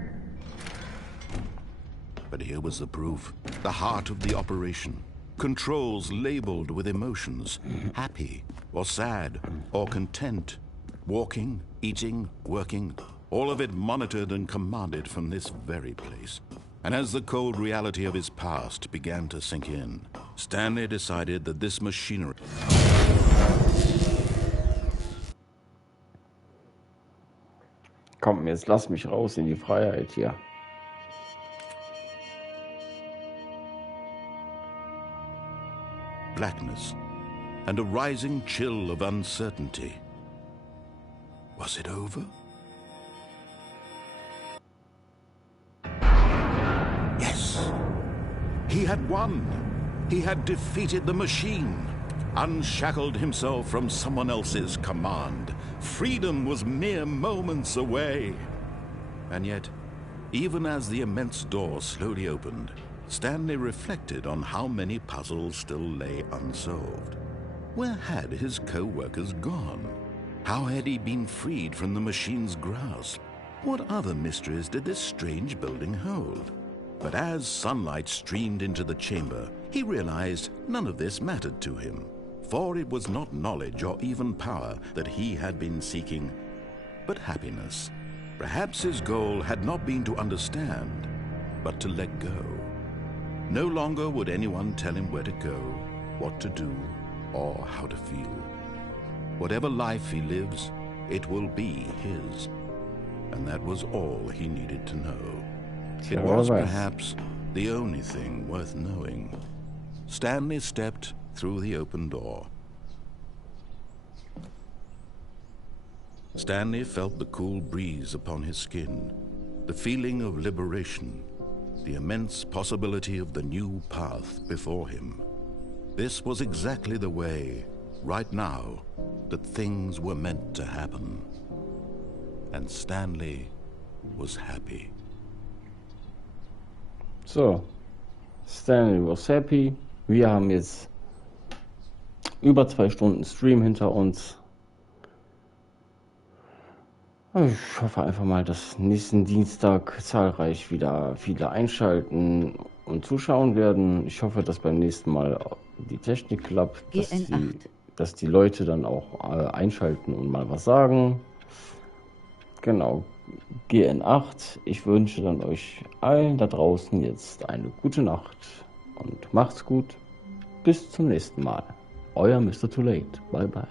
But here was the proof. The heart of the operation. Controls labeled with emotions. Happy, or sad, or content. Walking, eating, working. All of it monitored and commanded from this very place. And as the cold reality of his past began to sink in, Stanley decided that this machinery... Komm, jetzt lass mich raus in die Freiheit hier. blackness, and a rising chill of uncertainty. Was it over? Yes! He had won! He had defeated the machine, unshackled himself from someone else's command. Freedom was mere moments away. And yet, even as the immense door slowly opened, Stanley reflected on how many puzzles still lay unsolved. Where had his co-workers gone? How had he been freed from the machine's grasp? What other mysteries did this strange building hold? But as sunlight streamed into the chamber, he realized none of this mattered to him, for it was not knowledge or even power that he had been seeking, but happiness. Perhaps his goal had not been to understand, but to let go. No longer would anyone tell him where to go, what to do, or how to feel. Whatever life he lives, it will be his. And that was all he needed to know. It was perhaps the only thing worth knowing. Stanley stepped through the open door. Stanley felt the cool breeze upon his skin, the feeling of liberation, the immense possibility of the new path before him. This was exactly the way, right now, that things were meant to happen. And Stanley was happy. So, Stanley was happy. Wir haben jetzt über 2 Stunden Stream hinter uns. Ich hoffe einfach mal, dass nächsten Dienstag zahlreich wieder viele einschalten und zuschauen werden. Ich hoffe, dass beim nächsten Mal die Technik klappt, dass die Leute dann auch einschalten und mal was sagen. Genau, GN8. Ich wünsche dann euch allen da draußen jetzt eine gute Nacht und macht's gut. Bis zum nächsten Mal. Euer Mr. Too Late. Bye bye.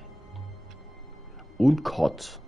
Und Cott.